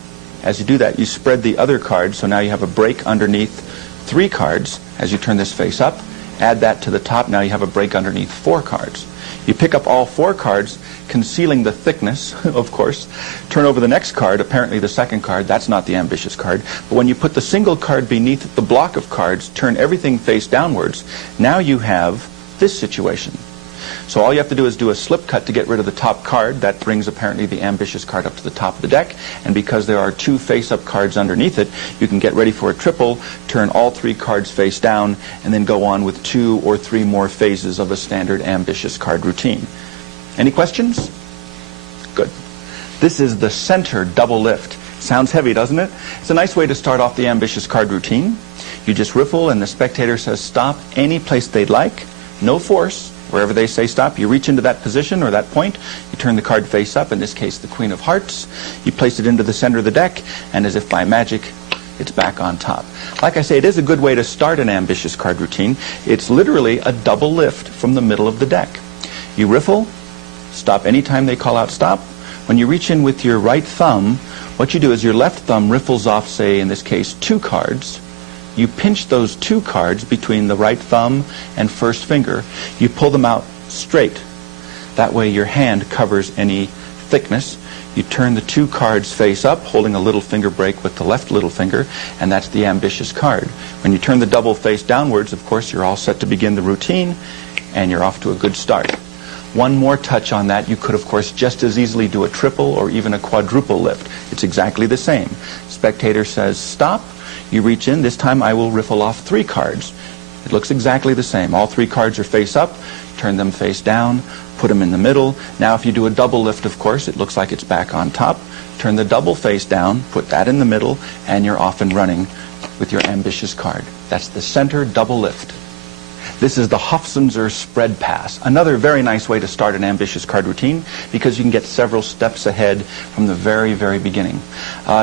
As you do that, you spread the other cards, so now you have a break underneath 3 cards. As you turn this face up, add that to the top. Now you have a break underneath 4 cards. You pick up all 4 cards, concealing the thickness, of course. Turn over the next card, apparently the second card. That's not the ambitious card. But when you put the single card beneath the block of cards, turn everything face downwards, now you have this situation. So all you have to do is do a slip cut to get rid of the top card. That brings apparently the ambitious card up to the top of the deck. And because there are 2 face-up cards underneath it, you can get ready for a triple, turn all 3 cards face down, and then go on with 2 or 3 more phases of a standard ambitious card routine. Any questions? Good. This is the center double lift. Sounds heavy, doesn't it? It's a nice way to start off the ambitious card routine. You just riffle, and the spectator says stop any place they'd like. No force. Wherever they say stop, you reach into that position or that point. You turn the card face up, in this case the Queen of Hearts. You place it into the center of the deck, and as if by magic, it's back on top. Like I say, it is a good way to start an ambitious card routine. It's literally a double lift from the middle of the deck. You riffle, stop anytime they call out stop. When you reach in with your right thumb, what you do is your left thumb riffles off, say, in this case, 2 cards. You pinch those 2 cards between the right thumb and first finger. You pull them out straight. That way your hand covers any thickness. You turn the 2 cards face up, holding a little finger break with the left little finger, and that's the ambitious card. When you turn the double face downwards, of course, you're all set to begin the routine, and you're off to a good start. One more touch on that, you could, of course, just as easily do a triple or even a quadruple lift. It's exactly the same. Spectator says stop. You reach in. This time I will riffle off 3 cards. It looks exactly the same. All 3 cards are face up. Turn them face down. Put them in the middle. Now if you do a double lift, of course, it looks like it's back on top. Turn the double face down. Put that in the middle. And you're off and running with your ambitious card. That's the center double lift. This is the Hofzinser spread pass. Another very nice way to start an ambitious card routine because you can get several steps ahead from the very, very beginning.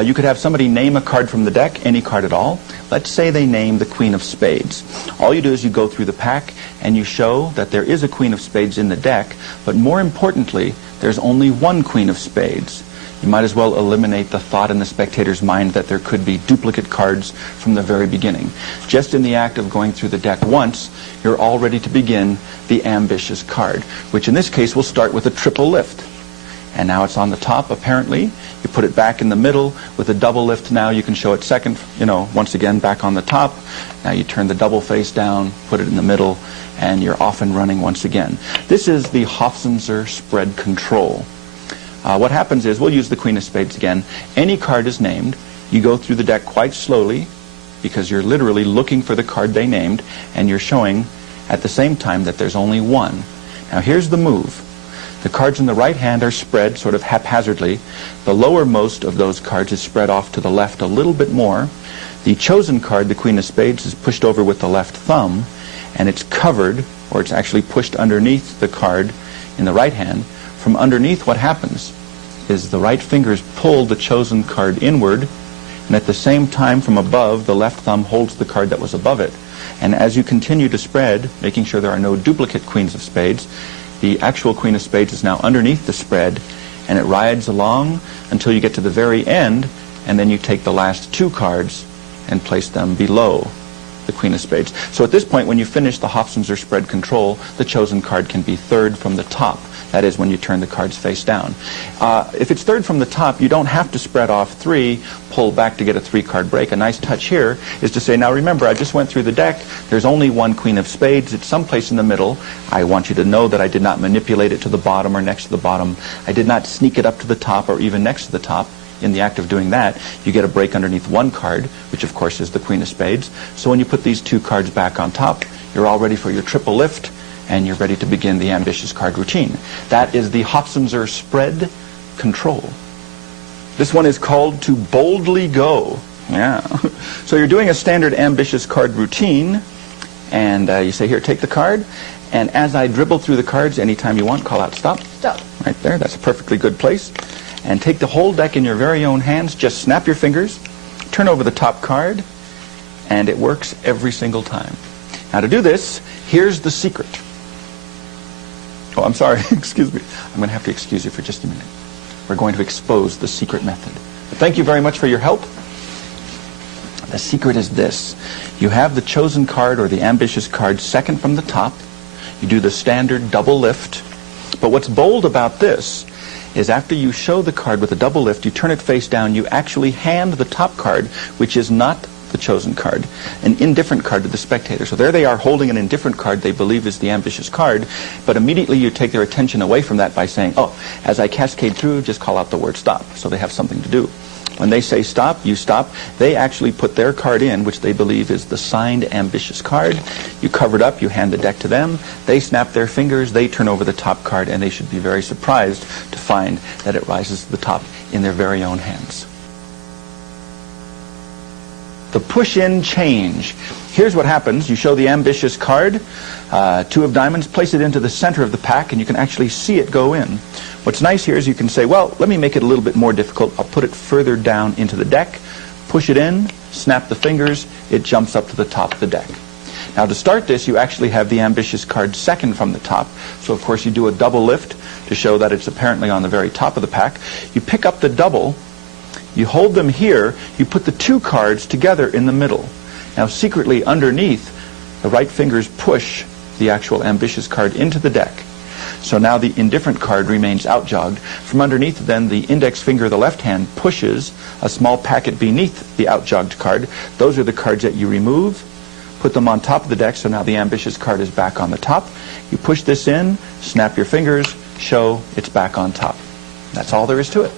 You could have somebody name a card from the deck, any card at all. Let's say they name the Queen of Spades. All you do is you go through the pack and you show that there is a Queen of Spades in the deck, but more importantly, there's only one Queen of Spades. You might as well eliminate the thought in the spectator's mind that there could be duplicate cards from the very beginning. Just in the act of going through the deck once, you're all ready to begin the ambitious card, which in this case will start with a triple lift. And now it's on the top, apparently. You put it back in the middle. With a double lift now, you can show it second, once again back on the top. Now you turn the double face down, put it in the middle, and you're off and running once again. This is the Hofzinser spread control. What happens is, we'll use the Queen of Spades again. Any card is named. You go through the deck quite slowly because you're literally looking for the card they named, and you're showing at the same time that there's only one. Now here's the move. The cards in the right hand are spread sort of haphazardly. The lowermost of those cards is spread off to the left a little bit more. The chosen card, the Queen of Spades, is pushed over with the left thumb, and it's covered, or it's actually pushed underneath the card in the right hand. From underneath, what happens is the right fingers pull the chosen card inward, and at the same time from above, the left thumb holds the card that was above it. And as you continue to spread, making sure there are no duplicate Queens of Spades, the actual Queen of Spades is now underneath the spread, and it rides along until you get to the very end, and then you take the last 2 cards and place them below the Queen of Spades. So at this point, when you finish the Hofzinser spread control, the chosen card can be third from the top. That is when you turn the cards face down. If it's third from the top, you don't have to spread off 3, pull back to get a 3-card break. A nice touch here is to say, now remember, I just went through the deck. There's only one Queen of Spades. It's someplace in the middle. I want you to know that I did not manipulate it to the bottom or next to the bottom. I did not sneak it up to the top or even next to the top. In the act of doing that, you get a break underneath one card, which of course is the Queen of Spades. So when you put these 2 cards back on top, you're all ready for your triple lift, and you're ready to begin the ambitious card routine. That is the Hofzinser spread control. This one is called To Boldly Go. Yeah. So you're doing a standard ambitious card routine, and you say, here, take the card, and as I dribble through the cards, anytime you want, call out stop. Stop. Right there, that's a perfectly good place. And take the whole deck in your very own hands, just snap your fingers, turn over the top card, and it works every single time. Now to do this, here's the secret. Oh, I'm sorry, excuse me. I'm going to have to excuse you for just a minute. We're going to expose the secret method. But thank you very much for your help. The secret is this. You have the chosen card or the ambitious card second from the top. You do the standard double lift. But what's bold about this is after you show the card with a double lift, you turn it face down, you actually hand the top card, which is not the chosen card, an indifferent card to the spectator. So there they are holding an indifferent card they believe is the ambitious card, but immediately you take their attention away from that by saying, oh, as I cascade through, just call out the word stop. So they have something to do. When they say stop, you stop. They actually put their card in, which they believe is the signed ambitious card. You cover it up, you hand the deck to them. They snap their fingers, they turn over the top card, and they should be very surprised to find that it rises to the top in their very own hands. The push-in change. Here's what happens. You show the ambitious card, two of diamonds, place it into the center of the pack, and you can actually see it go in. What's nice here is you can say, well, let me make it a little bit more difficult. I'll put it further down into the deck, push it in, snap the fingers, it jumps up to the top of the deck. Now to start this, you actually have the ambitious card second from the top. So of course you do a double lift to show that it's apparently on the very top of the pack. You pick up the double, you hold them here, you put the two cards together in the middle. Now secretly underneath, the right fingers push the actual ambitious card into the deck. So now the indifferent card remains outjogged. From underneath, then, the index finger of the left hand pushes a small packet beneath the outjogged card. Those are the cards that you remove, put them on top of the deck, so now the ambitious card is back on the top. You push this in, snap your fingers, show it's back on top. That's all there is to it.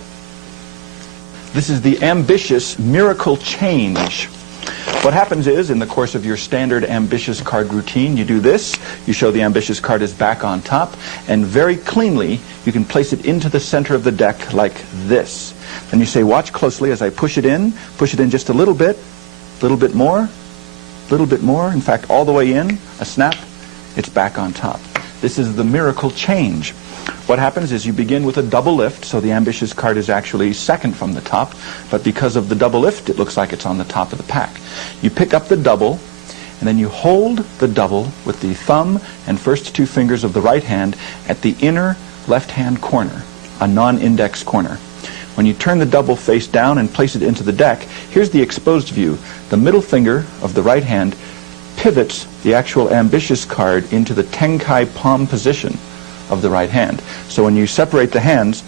This is the ambitious miracle change. What happens is, in the course of your standard ambitious card routine, you do this, you show the ambitious card is back on top, and very cleanly you can place it into the center of the deck like this. Then you say, watch closely as I push it in just a little bit more, in fact all the way in, a snap, it's back on top. This is the miracle change. What happens is you begin with a double lift, so the ambitious card is actually second from the top, but because of the double lift, it looks like it's on the top of the pack. You pick up the double, and then you hold the double with the thumb and first two fingers of the right hand at the inner left-hand corner, a non-index corner. When you turn the double face down and place it into the deck, here's the exposed view. The middle finger of the right hand pivots the actual ambitious card into the Tenkai palm position of the right hand. So when you separate the hands,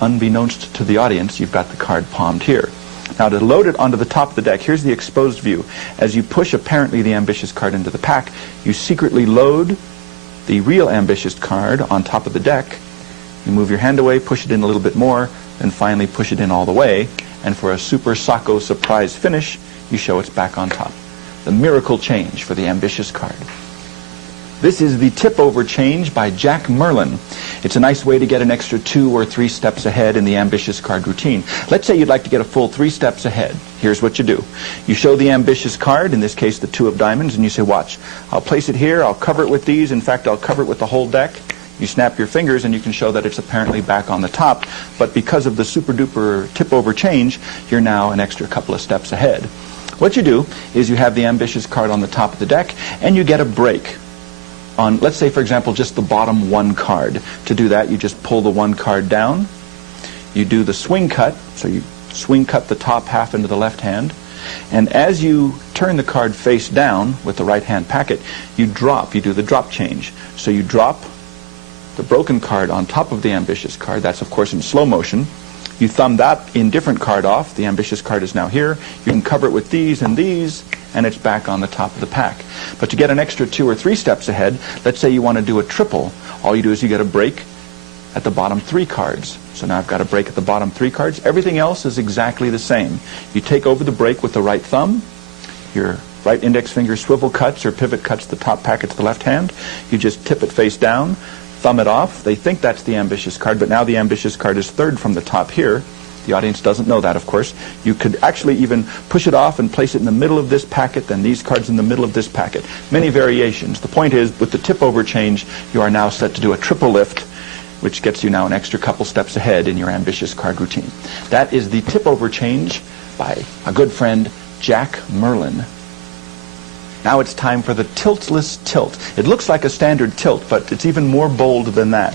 unbeknownst to the audience, you've got the card palmed here. Now to load it onto the top of the deck, here's the exposed view. As you push apparently the ambitious card into the pack, you secretly load the real ambitious card on top of the deck. You move your hand away, push it in a little bit more, then finally push it in all the way, and for a super Sacco surprise finish, you show it's back on top. The miracle change for the ambitious card. This is the tip-over change by Jack Merlin. It's a nice way to get an extra 2 or 3 steps ahead in the ambitious card routine. Let's say you'd like to get a full 3 steps ahead. Here's what you do. You show the ambitious card, in this case the 2 of diamonds, and you say, watch, I'll place it here, I'll cover it with these, in fact I'll cover it with the whole deck. You snap your fingers and you can show that it's apparently back on the top, but because of the super-duper tip-over change, you're now an extra couple of steps ahead. What you do is you have the ambitious card on the top of the deck, and you get a break on, let's say, for example, just the bottom 1 card. To do that, you just pull the 1 card down. You do the swing cut, so you swing cut the top half into the left hand. And as you turn the card face down with the right hand packet, you do the drop change. So you drop the broken card on top of the ambitious card. That's, of course, in slow motion. You thumb that indifferent card off. The ambitious card is now here. You can cover it with these and these, and it's back on the top of the pack. But to get an extra 2 or 3 steps ahead, let's say you want to do a triple. All you do is you get a break at the bottom 3 cards. So now I've got a break at the bottom 3 cards. Everything else is exactly the same. You take over the break with the right thumb. Your right index finger swivel cuts or pivot cuts the top packet to the left hand. You just tip it face down, thumb it off. They think that's the ambitious card, but now the ambitious card is third from the top here. The audience doesn't know that, of course. You could actually even push it off and place it in the middle of this packet, then these cards in the middle of this packet. Many variations. The point is, with the tip-over change, you are now set to do a triple lift, which gets you now an extra couple steps ahead in your ambitious card routine. That is the tip-over change by a good friend, Jack Merlin. Now it's time for the tiltless tilt. It looks like a standard tilt, but it's even more bold than that.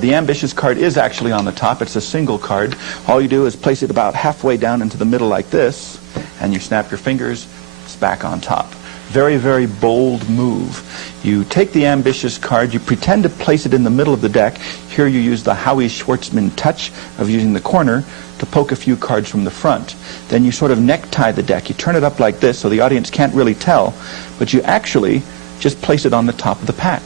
The ambitious card is actually on the top. It's a single card. All you do is place it about halfway down into the middle like this, and you snap your fingers. It's back on top. Very, very bold move. You take the ambitious card, you pretend to place it in the middle of the deck. Here you use the Howie Schwartzman touch of using the corner to poke a few cards from the front. Then you sort of necktie the deck. You turn it up like this so the audience can't really tell, but you actually just place it on the top of the pack.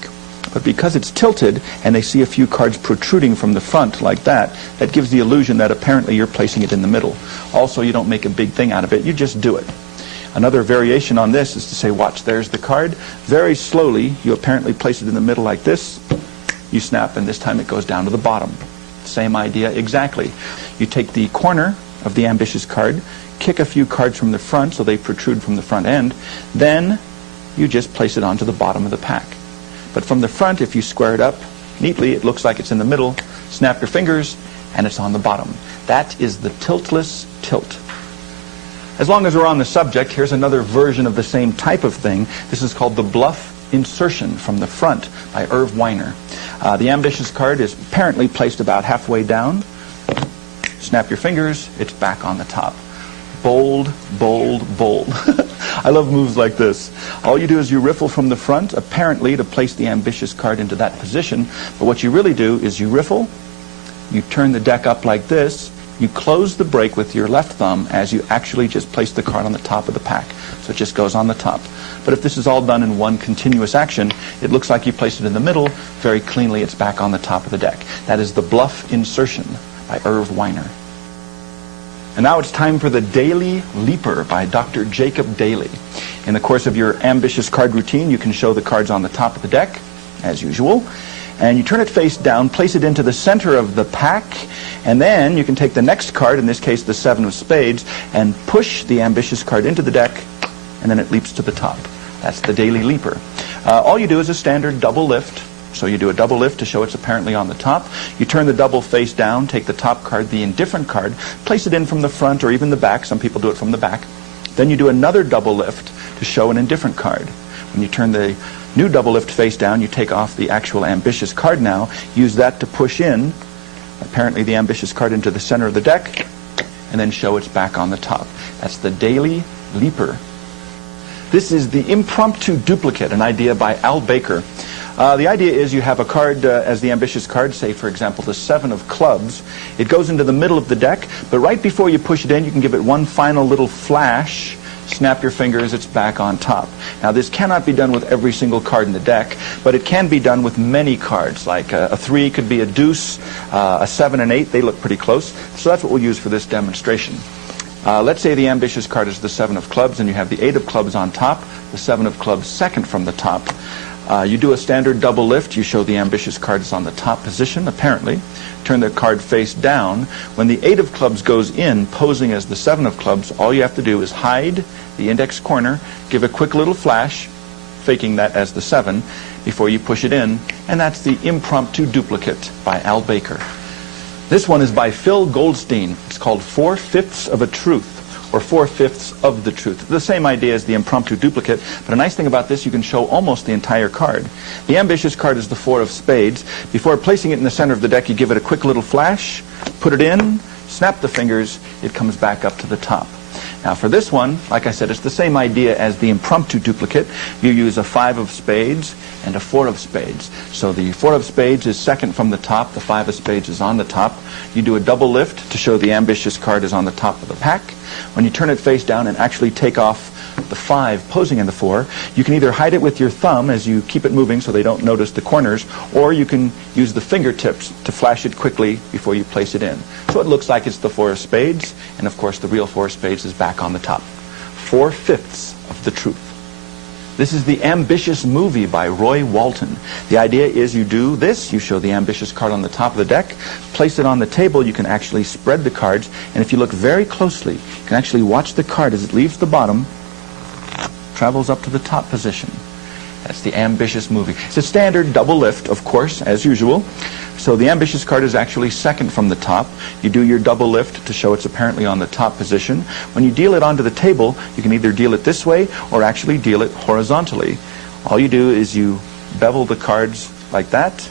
But because it's tilted and they see a few cards protruding from the front like that, that gives the illusion that apparently you're placing it in the middle. Also, you don't make a big thing out of it. You just do it. Another variation on this is to say, watch, there's the card. Very slowly, you apparently place it in the middle like this. You snap, and this time it goes down to the bottom. Same idea exactly. You take the corner of the ambitious card, kick a few cards from the front so they protrude from the front end. Then you just place it onto the bottom of the pack. But from the front, if you square it up neatly, it looks like it's in the middle. Snap your fingers, and it's on the bottom. That is the tiltless tilt. As long as we're on the subject, here's another version of the same type of thing. This is called the bluff insertion from the front by Irv Weiner. The ambitious card is apparently placed about halfway down. Snap your fingers, it's back on the top. Bold, bold, bold. I love moves like this. All you do is you riffle from the front, apparently to place the ambitious card into that position. But what you really do is you riffle, you turn the deck up like this, you close the break with your left thumb as you actually just place the card on the top of the pack. So it just goes on the top. But if this is all done in one continuous action, it looks like you placed it in the middle. Very cleanly, it's back on the top of the deck. That is the bluff insertion by Irv Weiner. And now it's time for the Daily Leaper by Dr. Jacob Daly. In the course of your ambitious card routine, you can show the cards on the top of the deck, as usual. And you turn it face down, place it into the center of the pack, and then you can take the next card, in this case the 7 of spades, and push the ambitious card into the deck, and then it leaps to the top. That's the Daily Leaper. All you do is a standard double lift. So you do a double lift to show it's apparently on the top. You turn the double face down, take the top card, the indifferent card, place it in from the front or even the back. Some people do it from the back. Then you do another double lift to show an indifferent card. When you turn the new double lift face down, you take off the actual ambitious card now, use that to push in, apparently the ambitious card into the center of the deck, and then show it's back on the top. That's the Daily Leaper. This is the impromptu duplicate, an idea by Al Baker. The idea is you have a card as the ambitious card, say for example the 7 of clubs. It goes into the middle of the deck, but right before you push it in, you can give it one final little flash, snap your fingers, it's back on top. Now this cannot be done with every single card in the deck, but it can be done with many cards, like a 3 could be a deuce, a 7 and 8, they look pretty close. So that's what we'll use for this demonstration. Let's say the ambitious card is the 7 of clubs, and you have the 8 of clubs on top, the 7 of clubs second from the top. You do a standard double lift. You show the ambitious card is on the top position, apparently. Turn the card face down. When the 8 of clubs goes in, posing as the 7 of clubs, all you have to do is hide the index corner, give a quick little flash, faking that as the 7, before you push it in, and that's the impromptu duplicate by Al Baker. This one is by Phil Goldstein. It's called 4/5 of a Truth, or 4/5 of the truth. The same idea as the impromptu duplicate, but a nice thing about this, you can show almost the entire card. The ambitious card is the 4 of spades. Before placing it in the center of the deck, you give it a quick little flash, put it in, snap the fingers, it comes back up to the top. Now for this one, like I said, it's the same idea as the impromptu duplicate. You use a 5 of spades and a 4 of spades. So the 4 of spades is second from the top, the 5 of spades is on the top. You do a double lift to show the ambitious card is on the top of the pack. When you turn it face down and actually take off the 5 posing in the 4, you can either hide it with your thumb as you keep it moving so they don't notice the corners, or you can use the fingertips to flash it quickly before you place it in. So it looks like it's the 4 of spades, and of course the real 4 of spades is back on the top. 4/5 of the truth. This is the Ambitious Movie by Roy Walton. The idea is you do this, you show the ambitious card on the top of the deck, place it on the table, you can actually spread the cards, and if you look very closely, you can actually watch the card as it leaves the bottom, travels up to the top position. That's the Ambitious Movie. It's a standard double lift, of course, as usual. So the ambitious card is actually second from the top. You do your double lift to show it's apparently on the top position. When you deal it onto the table, you can either deal it this way or actually deal it horizontally. All you do is you bevel the cards like that,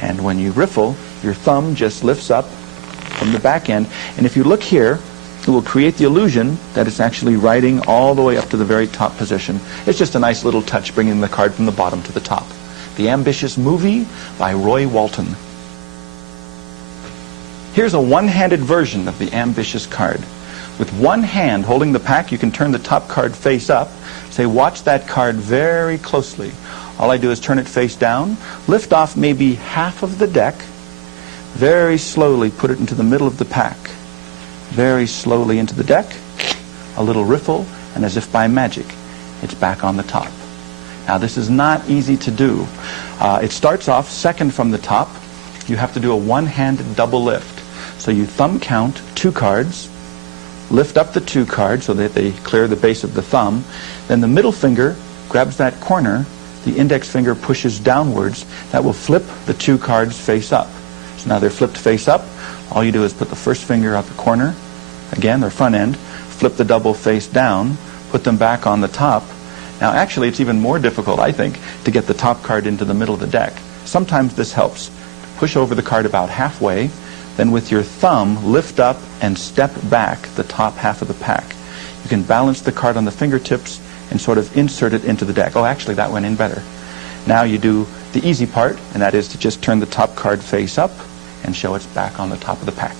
and when you riffle, your thumb just lifts up from the back end. And if you look here, it will create the illusion that it's actually writing all the way up to the very top position. It's just a nice little touch bringing the card from the bottom to the top. The Ambitious Movie by Roy Walton. Here's a one-handed version of the Ambitious card. With one hand holding the pack, you can turn the top card face up. Say, watch that card very closely. All I do is turn it face down, lift off maybe half of the deck, very slowly put it into the middle of the pack. Very slowly into the deck, a little riffle, and as if by magic, it's back on the top. Now this is not easy to do. It starts off second from the top. You have to do a one-handed double lift. So you thumb count 2 cards, lift up the 2 cards so that they clear the base of the thumb, then the middle finger grabs that corner, the index finger pushes downwards, that will flip the 2 cards face up. So now they're flipped face up. All you do is put the first finger out the corner, again, their front end, flip the double face down, put them back on the top. Now actually it's even more difficult, I think, to get the top card into the middle of the deck. Sometimes this helps. Push over the card about halfway, then with your thumb lift up and step back the top half of the pack. You can balance the card on the fingertips and sort of insert it into the deck. Oh, actually that went in better. Now you do the easy part, and that is to just turn the top card face up and show it's back on the top of the pack.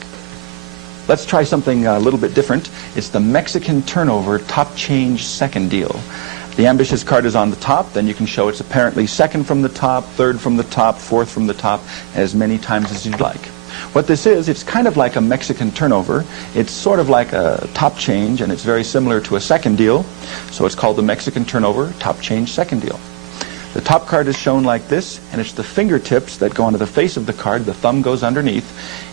Let's try something a little bit different. It's the Mexican turnover top change second deal. The Ambitious card is on the top, then you can show it's apparently second from the top, third from the top, fourth from the top, as many times as you'd like. What this is, it's kind of like a Mexican turnover. It's sort of like a top change, and it's very similar to a second deal. So it's called the Mexican turnover top change second deal. The top card is shown like this, and it's the fingertips that go onto the face of the card. The thumb goes underneath.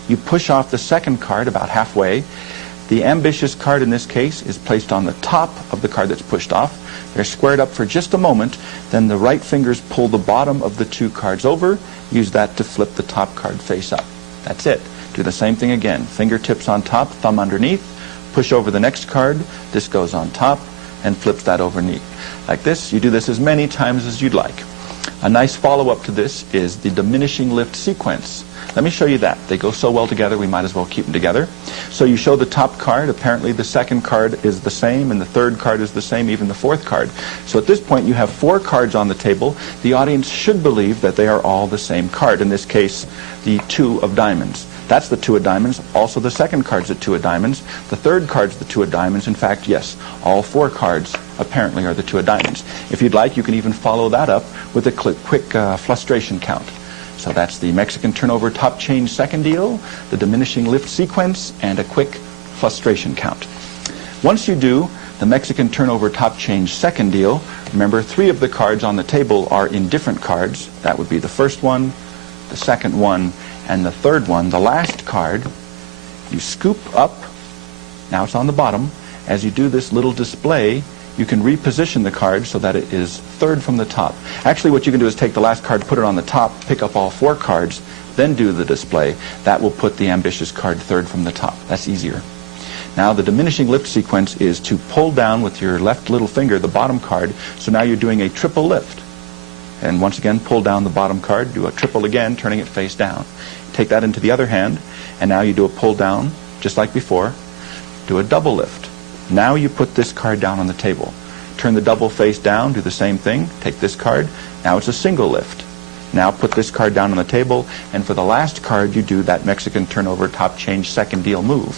You push off the second card about halfway. The Ambitious card in this case is placed on the top of the card that's pushed off. They're squared up for just a moment. Then the right fingers pull the bottom of the 2 cards over. Use that to flip the top card face up. That's it. Do the same thing again. Fingertips on top, thumb underneath. Push over the next card. This goes on top and flips that overneath. Like this. You do this as many times as you'd like. A nice follow-up to this is the diminishing lift sequence. Let me show you that. They go so well together, we might as well keep them together. So you show the top card. Apparently the second card is the same, and the third card is the same, even the fourth card. So at this point you have 4 cards on the table. The audience should believe that they are all the same card. In this case, the 2 of diamonds. That's the 2 of diamonds. Also the second card's the 2 of diamonds. The third card's the 2 of diamonds. In fact, yes, all 4 cards apparently are the 2 of diamonds. If you'd like, you can even follow that up with a quick flustration count. So that's the Mexican turnover top change second deal, the diminishing lift sequence, and a quick flustration count. Once you do the Mexican turnover top change second deal, remember 3 of the cards on the table are in different cards. That would be the first one, the second one, and the third one. The last card, you scoop up. Now it's on the bottom. As you do this little display, you can reposition the card so that it is third from the top. Actually, what you can do is take the last card, put it on the top, pick up all 4 cards, then do the display. That will put the Ambitious card third from the top. That's easier. Now the diminishing lift sequence is to pull down with your left little finger the bottom card. So now you're doing a triple lift. And once again, pull down the bottom card, do a triple again, turning it face down. Take that into the other hand, and now you do a pull down, just like before. Do a double lift. Now you put this card down on the table. Turn the double face down, do the same thing. Take this card. Now it's a single lift. Now put this card down on the table, and for the last card you do that Mexican turnover top change second deal move.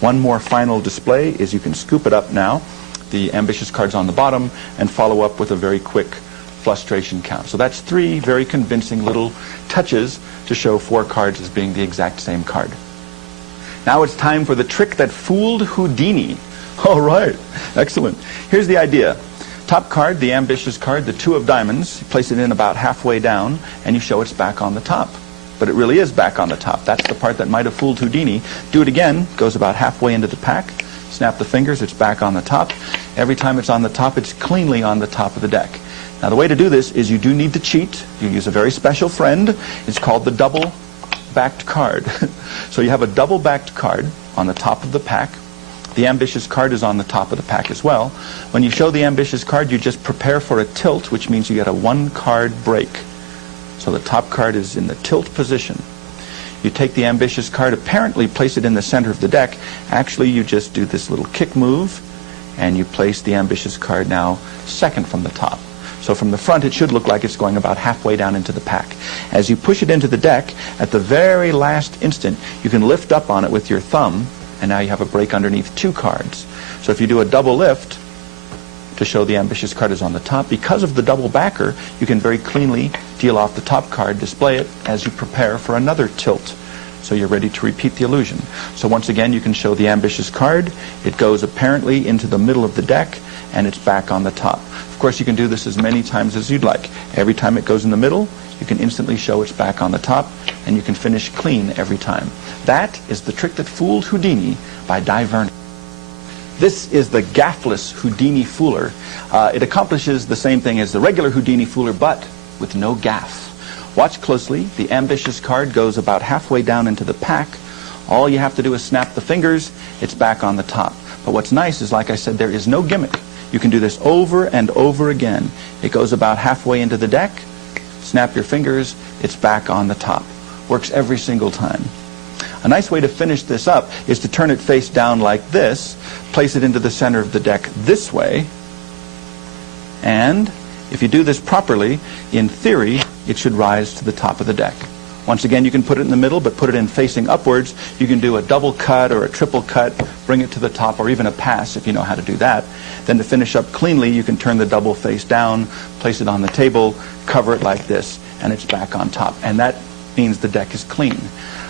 One more final display is you can scoop it up now. The Ambitious card's on the bottom, and follow up with a very quick flustration count. So that's 3 very convincing little touches to show 4 cards as being the exact same card. Now it's time for the trick that fooled Houdini. All right, excellent. Here's the idea. Top card, the Ambitious card, the 2 of diamonds. You place it in about halfway down, and you show it's back on the top. But it really is back on the top. That's the part that might have fooled Houdini. Do it again. Goes about halfway into the pack. Snap the fingers. It's back on the top. Every time it's on the top, it's cleanly on the top of the deck. Now the way to do this is you do need to cheat. You use a very special friend. It's called the double-backed card. So you have a double-backed card on the top of the pack. The Ambitious card is on the top of the pack as well. When you show the Ambitious card, you just prepare for a tilt, which means you get a 1-card break. So the top card is in the tilt position. You take the ambitious card, apparently place it in the center of the deck. Actually, you just do this little kick move, and you place the ambitious card now second from the top. So from the front, it should look like it's going about halfway down into the pack. As you push it into the deck, at the very last instant, you can lift up on it with your thumb, and now you have a break underneath 2 cards. So if you do a double lift to show the ambitious card is on the top, because of the double backer, you can very cleanly deal off the top card, display it as you prepare for another tilt. So you're ready to repeat the illusion. So once again, you can show the ambitious card. It goes apparently into the middle of the deck, and it's back on the top. Of course, you can do this as many times as you'd like. Every time it goes in the middle, you can instantly show it's back on the top, and you can finish clean every time. That is the trick that fooled Houdini by Di Vernon. This is the gaffless Houdini Fooler. It accomplishes the same thing as the regular Houdini Fooler, but with no gaff. Watch closely. The ambitious card goes about halfway down into the pack. All you have to do is snap the fingers. It's back on the top. But what's nice is, like I said, there is no gimmick. You can do this over and over again. It goes about halfway into the deck. Snap your fingers. It's back on the top. Works every single time. A nice way to finish this up is to turn it face down like this, place it into the center of the deck this way, and if you do this properly, in theory, it should rise to the top of the deck. Once again, you can put it in the middle, but put it in facing upwards. You can do a double cut or a triple cut, bring it to the top, or even a pass if you know how to do that. Then to finish up cleanly, you can turn the double face down, place it on the table, cover it like this, and it's back on top. And that means the deck is clean.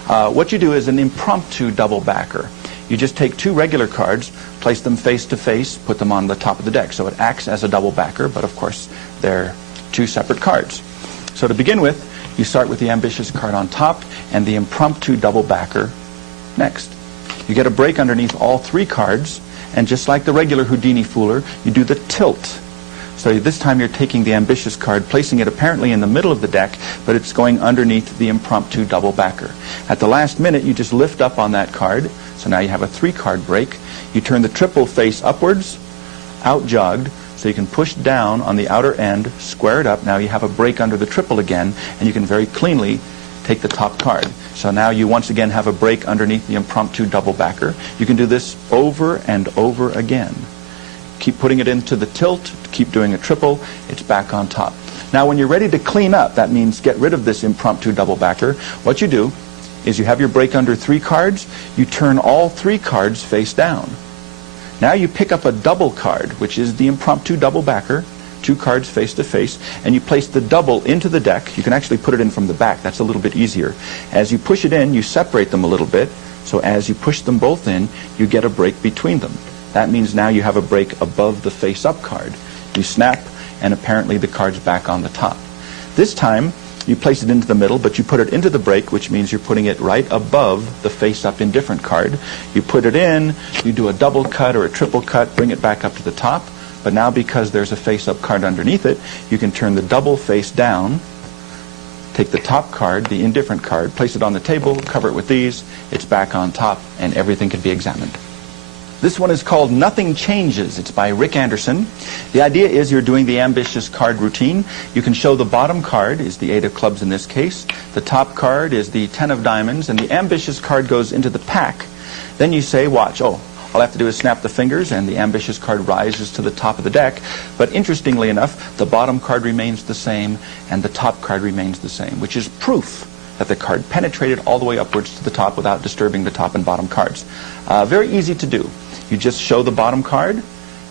What you do is an impromptu double backer. You just take 2 regular cards, place them face to face, put them on the top of the deck. So it acts as a double backer, but of course they're 2 separate cards. So to begin with, you start with the ambitious card on top and the impromptu double backer next. You get a break underneath all 3 cards, and just like the regular Houdini Fooler, you do the tilt. So this time you're taking the ambitious card, placing it apparently in the middle of the deck, but it's going underneath the impromptu double backer. At the last minute, you just lift up on that card, so now you have a 3-card break. You turn the triple face upwards, out jogged, so you can push down on the outer end, square it up. Now you have a break under the triple again, and you can very cleanly take the top card. So now you once again have a break underneath the impromptu double backer. You can do this over and over again. Keep putting it into the tilt, keep doing a triple, it's back on top. Now when you're ready to clean up, that means get rid of this impromptu double backer, what you do is you have your break under 3 cards, you turn all 3 cards face down. Now you pick up a double card, which is the impromptu double backer, 2 cards face to face, and you place the double into the deck. You can actually put it in from the back, that's a little bit easier. As you push it in, you separate them a little bit, so as you push them both in, you get a break between them. That means now you have a break above the face-up card. You snap, and apparently the card's back on the top. This time, you place it into the middle, but you put it into the break, which means you're putting it right above the face-up indifferent card. You put it in, you do a double cut or a triple cut, bring it back up to the top. But now because there's a face-up card underneath it, you can turn the double face down, take the top card, the indifferent card, place it on the table, cover it with these, it's back on top, and everything can be examined. This one is called Nothing Changes. It's by Rick Anderson. The idea is you're doing the ambitious card routine. You can show the bottom card is the 8 of clubs in this case. The top card is the 10 of diamonds, and the ambitious card goes into the pack. Then you say, watch, all I have to do is snap the fingers, and the ambitious card rises to the top of the deck. But interestingly enough, the bottom card remains the same, and the top card remains the same, which is proof that the card penetrated all the way upwards to the top without disturbing the top and bottom cards. Very easy to do. You just show the bottom card,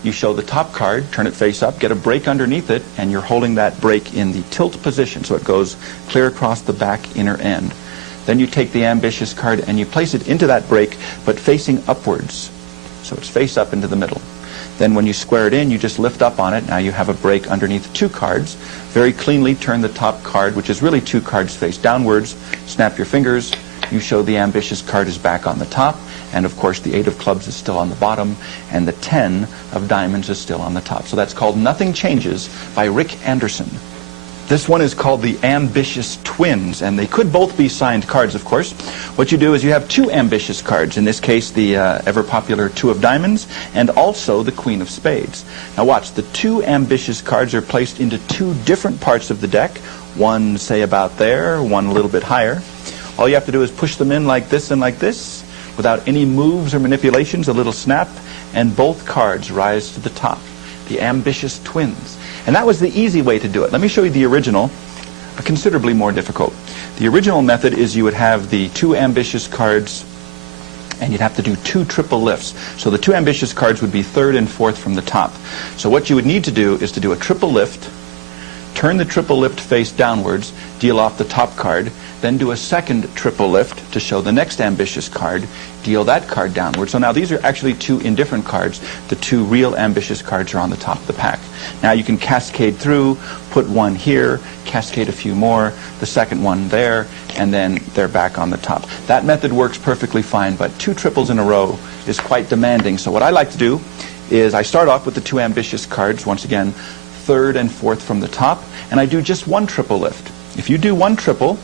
you show the top card, turn it face up, get a break underneath it, and you're holding that break in the tilt position, so it goes clear across the back inner end. Then you take the ambitious card and you place it into that break, but facing upwards, so it's face up into the middle. Then when you square it in, you just lift up on it. Now you have a break underneath 2 cards. Very cleanly turn the top card, which is really 2 cards face downwards, snap your fingers, you show the ambitious card is back on the top, and of course the 8 of clubs is still on the bottom, and the 10 of diamonds is still on the top. So that's called Nothing Changes by Rick Anderson. This one is called the Ambitious Twins, and they could both be signed cards, of course. What you do is you have 2 ambitious cards, in this case the ever-popular 2 of diamonds, and also the Queen of Spades. Now watch, the 2 ambitious cards are placed into 2 different parts of the deck, one, say, about there, one a little bit higher. All you have to do is push them in like this and like this, without any moves or manipulations, a little snap, and both cards rise to the top. The ambitious twins. And that was the easy way to do it. Let me show you the original, considerably more difficult. The original method is you would have the 2 ambitious cards, and you'd have to do 2 triple lifts. So the 2 ambitious cards would be 3rd and 4th from the top. So what you would need to do is to do a triple lift, turn the triple lift face downwards, deal off the top card, then do a second triple lift to show the next ambitious card, deal that card downward. So now these are actually 2 indifferent cards. The 2 real ambitious cards are on the top of the pack. Now you can cascade through, put one here, cascade a few more, the second one there, and then they're back on the top. That method works perfectly fine, but 2 triples in a row is quite demanding. So what I like to do is I start off with the 2 ambitious cards, once again, 3rd and 4th from the top, and I do just 1 triple lift. If you do 1 triple,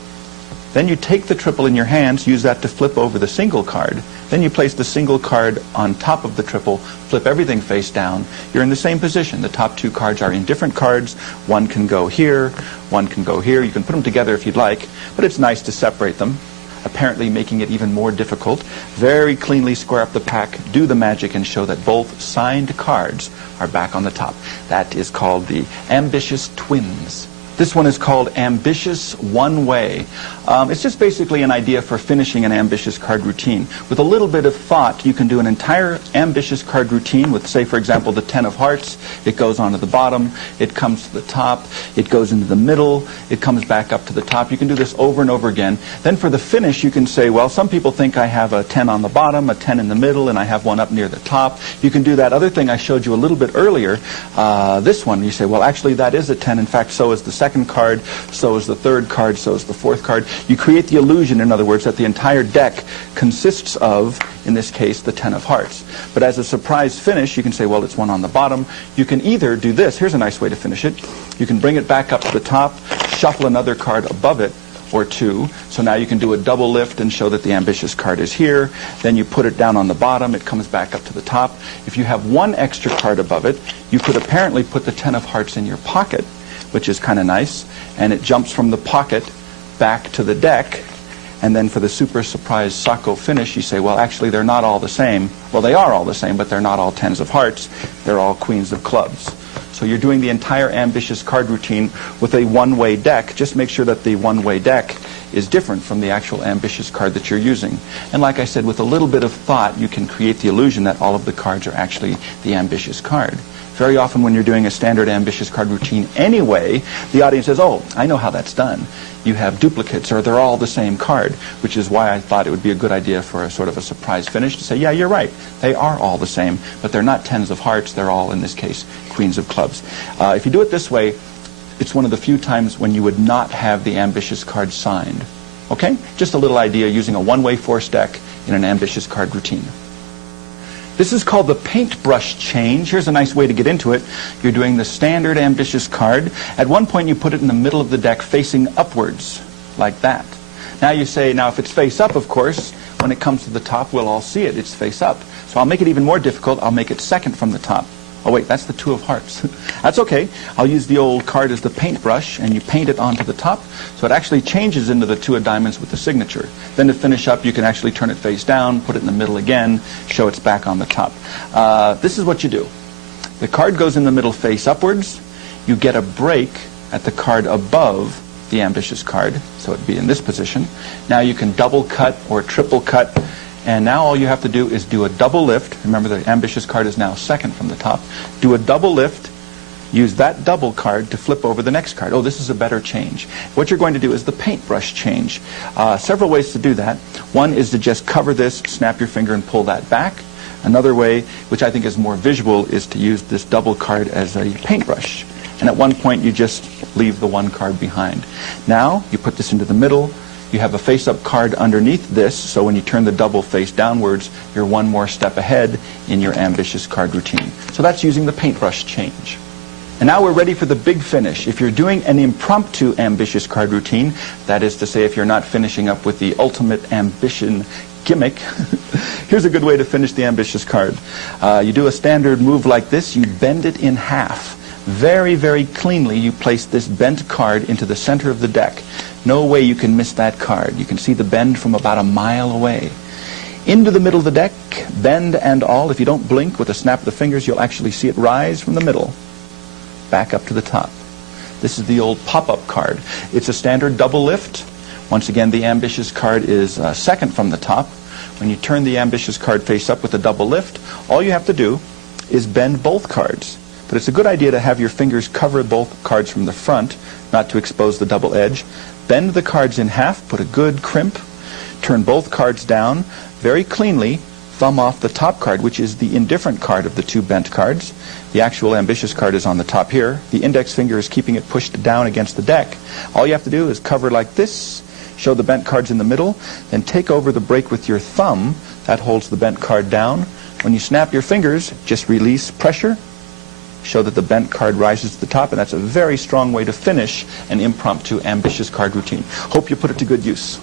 then you take the triple in your hands, use that to flip over the single card. Then you place the single card on top of the triple, flip everything face down. You're in the same position. The top 2 cards are indifferent cards. One can go here, one can go here. You can put them together if you'd like, but it's nice to separate them, apparently making it even more difficult. Very cleanly square up the pack, do the magic, and show that both signed cards are back on the top. That is called the ambitious twins. This one is called Ambitious One Way. It's just basically an idea for finishing an ambitious card routine. With a little bit of thought, you can do an entire ambitious card routine with, say, for example, the 10 of hearts. It goes onto the bottom, it comes to the top, it goes into the middle, it comes back up to the top. You can do this over and over again. Then for the finish, you can say, well, some people think I have a 10 on the bottom, a 10 in the middle, and I have one up near the top. You can do that other thing I showed you a little bit earlier. This one, you say, well, actually, that is a 10. In fact, so is the second card, so is the 3rd card, so is the 4th card. You create the illusion, in other words, that the entire deck consists of, in this case, the 10 of hearts. But as a surprise finish, you can say, well, it's one on the bottom. You can either do this. Here's a nice way to finish it. You can bring it back up to the top, shuffle another card above it, or 2. So now you can do a double lift and show that the ambitious card is here. Then you put it down on the bottom. It comes back up to the top. If you have one extra card above it, you could apparently put the 10 of hearts in your pocket, which is kind of nice, and it jumps from the pocket back to the deck. And then for the super surprise Sacco finish, you say, well, actually, they're not all the same. Well, they are all the same, but they're not all 10s of hearts. They're all queens of clubs. So you're doing the entire ambitious card routine with a one-way deck. Just make sure that the one-way deck is different from the actual ambitious card that you're using. And like I said, with a little bit of thought, you can create the illusion that all of the cards are actually the ambitious card. Very often when you're doing a standard ambitious card routine anyway, the audience says, oh, I know how that's done. You have duplicates, or they're all the same card, which is why I thought it would be a good idea for a sort of a surprise finish to say, yeah, you're right. They are all the same, but they're not 10s of hearts. They're all, in this case, queens of clubs. If you do it this way, it's one of the few times when you would not have the ambitious card signed. Okay? Just a little idea using a one-way force deck in an ambitious card routine. This is called the paintbrush change. Here's a nice way to get into it. You're doing the standard ambitious card. At one point, you put it in the middle of the deck facing upwards, like that. Now you say, now if it's face up, of course, when it comes to the top, we'll all see it. It's face up. So I'll make it even more difficult. I'll make it second from the top. Oh, wait, that's the 2 of hearts. That's okay. I'll use the old card as the paintbrush, and you paint it onto the top, so it actually changes into the 2 of diamonds with the signature. Then to finish up, you can actually turn it face down, put it in the middle again, show it's back on the top. This is what you do. The card goes in the middle face upwards. You get a break at the card above the ambitious card, so it'd be in this position. Now you can double cut or triple cut. And now all you have to do is do a double lift. Remember, the ambitious card is now second from the top. Do a double lift. Use that double card to flip over the next card. Oh, this is a better change. What you're going to do is the paintbrush change. Several ways to do that. One is to just cover this, snap your finger, and pull that back. Another way, which I think is more visual, is to use this double card as a paintbrush. And at one point, you just leave the one card behind. Now, you put this into the middle. You have a face-up card underneath this, so when you turn the double face downwards, you're one more step ahead in your ambitious card routine. So that's using the paintbrush change. And now we're ready for the big finish. If you're doing an impromptu ambitious card routine, that is to say if you're not finishing up with the ultimate ambition gimmick, here's a good way to finish the ambitious card. You do a standard move like this. You bend it in half. Very, very cleanly you place this bent card into the center of the deck. No way you can miss that card. You can see the bend from about a mile away. Into the middle of the deck, bend and all. If you don't blink with a snap of the fingers, you'll actually see it rise from the middle back up to the top. This is the old pop-up card. It's a standard double lift. Once again, the ambitious card is second from the top. When you turn the ambitious card face up with a double lift, all you have to do is bend both cards. But it's a good idea to have your fingers cover both cards from the front, not to expose the double edge. Bend the cards in half, put a good crimp, turn both cards down very cleanly, thumb off the top card, which is the indifferent card of the two bent cards. The actual ambitious card is on the top here. The index finger is keeping it pushed down against the deck. All you have to do is cover like this, show the bent cards in the middle, then take over the break with your thumb. That holds the bent card down. When you snap your fingers, just release pressure, show that the bent card rises to the top, and that's a very strong way to finish an impromptu ambitious card routine. Hope you put it to good use.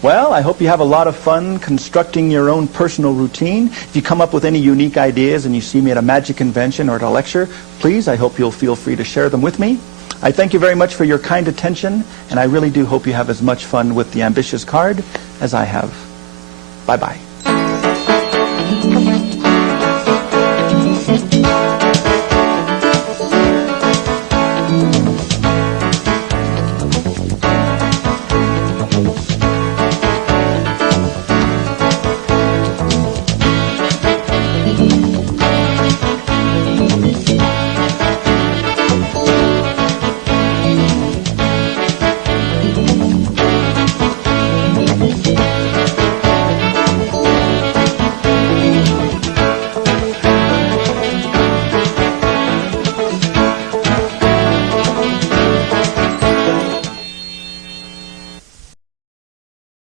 Well, I hope you have a lot of fun constructing your own personal routine. If you come up with any unique ideas and you see me at a magic convention or at a lecture, please, I hope you'll feel free to share them with me. I thank you very much for your kind attention, and I really do hope you have as much fun with the ambitious card as I have. Bye-bye.